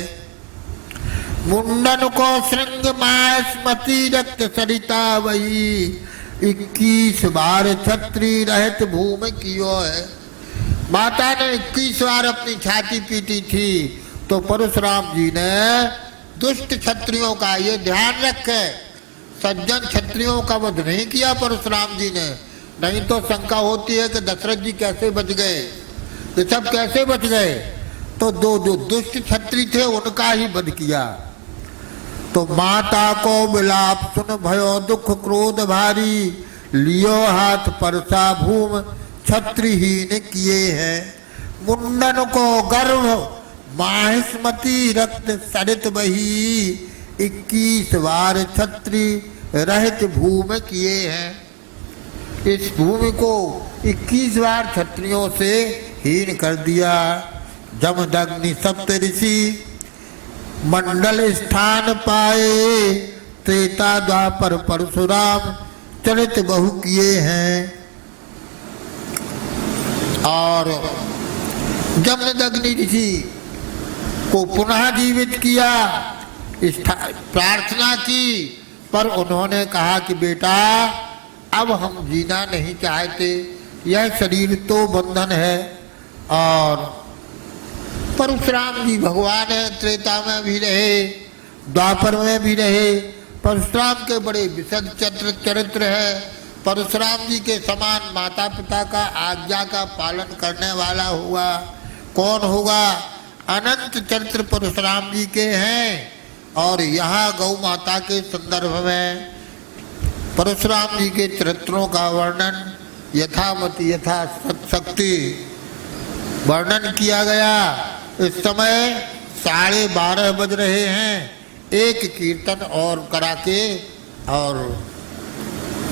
मुंडन को श्रृंग मास्मती रक्त सरिता वही, 21 बार छत्री रहित भूमि कियो है। माता ने 21 बार अपनी छाती पीटी थी तो परशुराम जी ने दुष्ट क्षत्रियों का ये ध्यान रखे, सज्जन क्षत्रियों का वध नहीं किया परशुराम जी ने। नहीं तो शंका होती है कि दशरथ जी कैसे बच गए, ये सब कैसे बच गए। तो दो जो दुष्ट क्षत्रिय थे उनका ही वध किया। तो माता को विलाप सुन भयो दुख क्रोध भारी, लियो हाथ परसा भूम छत्रहीन किए हैं। मुंडन को गर्भ माहिष्मती रक्त सरित बही, 21 बार छत्री रहित भूमि किए हैं। इस भूमि को 21 बार क्षत्रियों से हीन कर दिया। जमदग्नि सप्त ऋषि मंडल स्थान पाए, त्रेता द्वापर परशुराम चरित बहु किए हैं। और जमदग्नि ऋषि को पुनः जीवित किया, प्रार्थना की, पर उन्होंने कहा कि बेटा अब हम जीना नहीं चाहते, यह शरीर तो बंधन है। और परशुराम जी भगवान है, त्रेता में भी रहे, द्वापर में भी रहे। परशुराम के बड़े विशद चरित्र है। परशुराम जी के समान माता पिता का आज्ञा का पालन करने वाला हुआ कौन होगा। अनंत चरित्र परशुराम जी के हैं। और यहाँ गौ माता के संदर्भ में परशुराम जी के चरित्रों का वर्णन यथामति यथा शक्ति वर्णन किया गया। इस समय 12:30 बज रहे हैं। एक कीर्तन और करा के और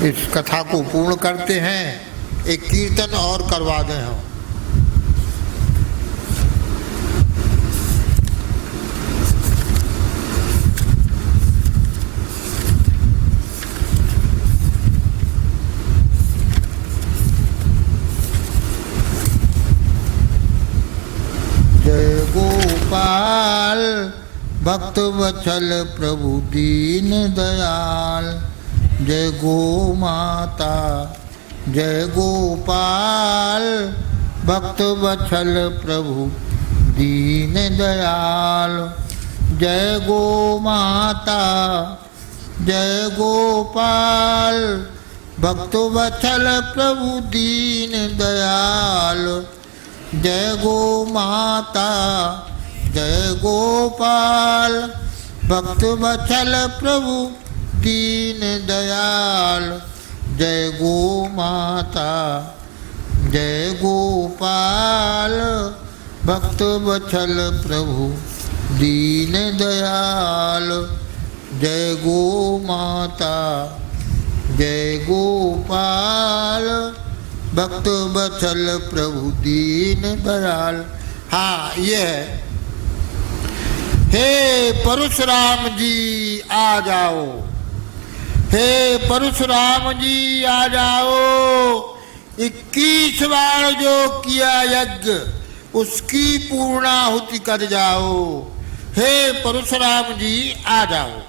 इस कथा को पूर्ण करते हैं। एक कीर्तन और करवा दें हम। गोपाल भक्त वत्सल प्रभु दीन दयाल, जय गो माता जय गोपाल भक्त वत्सल प्रभु दीन दयाल, जय गो माता जय गोपाल भक्त वत्सल प्रभु दीन दयाल, जय गो माता जय गोपाल भक्त वत्सल प्रभु दीन दयाल, जय गो माता जय गोपाल भक्त वत्सल प्रभु दीन दयाल, जय गो माता जय गोपाल भक्त वत्सल प्रभु दीन दयाल। हाँ ये है। हे परशुराम जी आ जाओ, हे परशुराम जी आ जाओ, 21 बार जो किया यज्ञ उसकी पूर्णाहुति कर जाओ। हे परशुराम जी आ जाओ।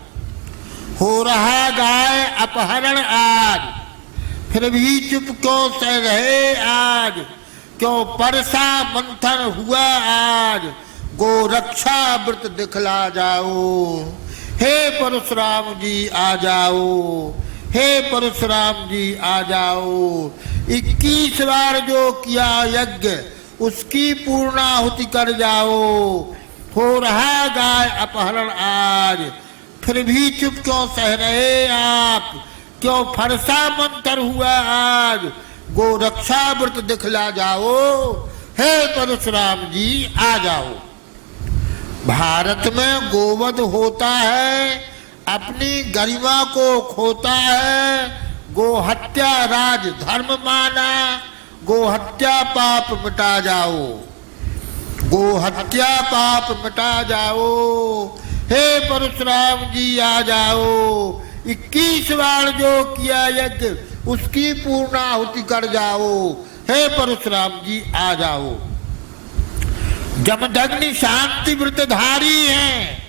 हो रहा गाय अपहरण आज, फिर भी चुप क्यों सह रहे आज, क्यों परसा मंथन हुआ आज, गो रक्षा व्रत दिखला जाओ। हे परशुराम जी आ जाओ, हे परशुराम जी आ जाओ। 21 बार जो किया यज्ञ उसकी पूर्णाहुति कर जाओ। हो रहा गाय अपहरण आज, फिर भी चुप क्यों सह रहे आप, क्यों फरसा मंतर हुआ आज, गो रक्षा व्रत दिखला जाओ, हे परशुराम जी आ जाओ। भारत में गोवध होता है, अपनी गरिमा को खोता है, गो हत्या राज धर्म माना, गो हत्या पाप मिटा जाओ, गो हत्या पाप मिटा जाओ, हे परशुराम जी आ जाओ। 21 बार जो किया यज्ञ उसकी पूर्णाहुति कर जाओ, हे परशुराम जी आ जाओ। जमदग्नि शांति व्रतधारी हैं,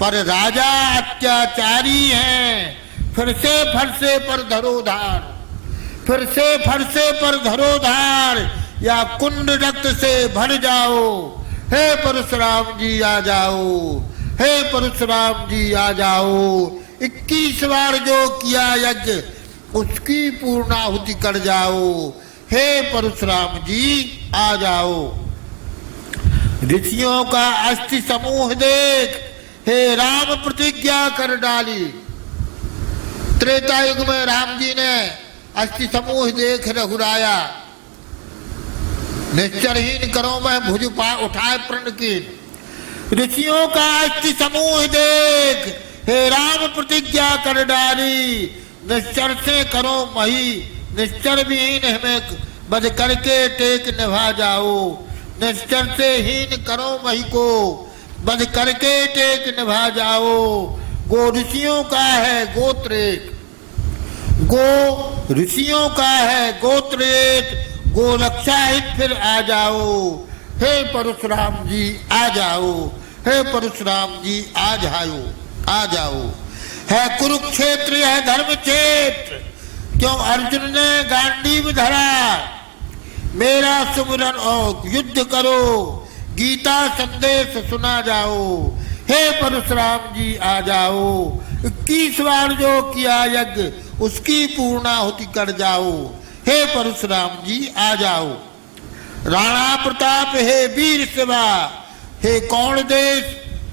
पर राजा अत्याचारी हैं, फिर से फरसे पर धरो धार, फिर से फरसे पर धरो धार, या कुंड रक्त से भर जाओ, हे परशुराम जी आ जाओ, हे परशुराम जी आ जाओ। 21 बार जो किया यज्ञ उसकी पूर्णाहुति कर जाओ, हे परशुराम जी आ जाओ। ऋषियों का अस्थि समूह देख, हे राम प्रतिज्ञा कर डाली। त्रेता युग में राम जी ने अस्थि समूह देख रघुराया, निश्चरहीन करो मैं भुज उठाए प्रण की। ऋषियों का अस्थि समूह देख, हे राम प्रतिज्ञा कर डाली, निश्चर से करो मही, निश्चर विहीन हमें बध करके टेक निभा जाओ, निश्चर से हीन करो मही को बध करके टेक निभा जाओ। गो ऋषियों का है गोत्र एक, गो ऋषियों का है गोत्र एक, गो रक्षा हित फिर आ जाओ, हे परशुराम जी आ जाओ, हे परशुराम जी आ जाओ, आ जाओ। है कुरुक्षेत्र है धर्म क्षेत्र, क्यों अर्जुन ने गांडीव धरा, मेरा सुमिरन और युद्ध करो, गीता संदेश सुना जाओ, हे परशुराम जी आ जाओ। 21 बार जो किया यज्ञ उसकी पूर्णाहुति कर जाओ, हे परशुराम जी आ जाओ। राणा प्रताप हे वीर शिवा, हे कौन देश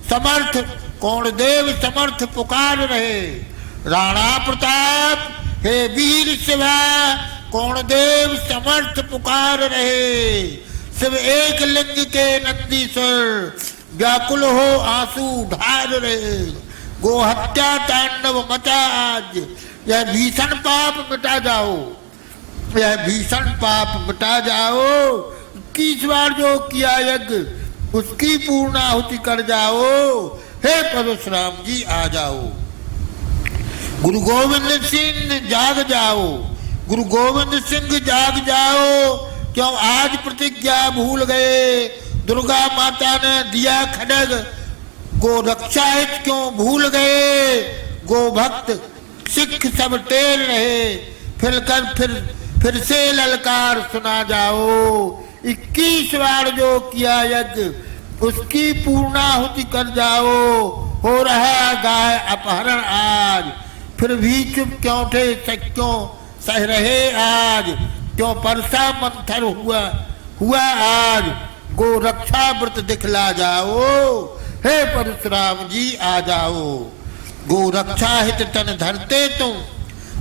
समर्थ, कौन देव समर्थ पुकार रहे। राणा प्रताप हे वीर शिवा, कौन देव समर्थ पुकार रहे। शिव एक लिंग के नंदीश्वर, व्याकुल हो आंसू ढार रहे। गो हत्या तांडव मचा आज, यह भीषण पाप मिटा जाओ, यह भीषण पाप मिटा जाओ। 21 बार जो किया यज्ञ उसकी पूर्णाहुति कर जाओ, हे परशुराम जी आ जाओ। गुरु गोविंद सिंह जाग जाओ, गुरु गोविंद सिंह जाग जाओ, क्यों आज प्रतिज्ञा भूल गए। दुर्गा माता ने दिया खड्ग, गो रक्षा हित क्यों भूल गए। गो भक्त सिख सब टेर रहे, फिर से ललकार सुना जाओ। 21 बार जो किया यज्ञ उसकी पूर्णाहुति कर जाओ, हो रहा गाय अपहरण आज, फिर भी चुप क्यों थे क्यों सह रहे आज, क्यों परसा मंथर हुआ आज। गो रक्षा व्रत दिखला जाओ, हे परशुराम जी आ जाओ। गो रक्षा हित तन धरते तुम,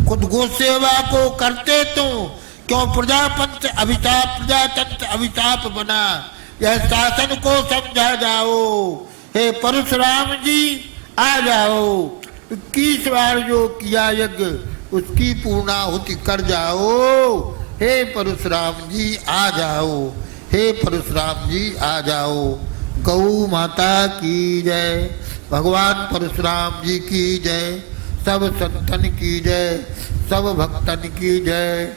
खुद गो सेवा को करते तुम, क्यों प्रजातंत्र अभिशाप बना, यह शासन को समझा जाओ, हे परशुराम जी आ जाओ। 21 बार जो किया यज्ञ उसकी पूर्णाहुति कर जाओ, हे परशुराम जी आ जाओ, हे परशुराम जी आ जाओ। गौ माता की जय, भगवान परशुराम जी की जय, सब संतन की जय, सब भक्तन की जय।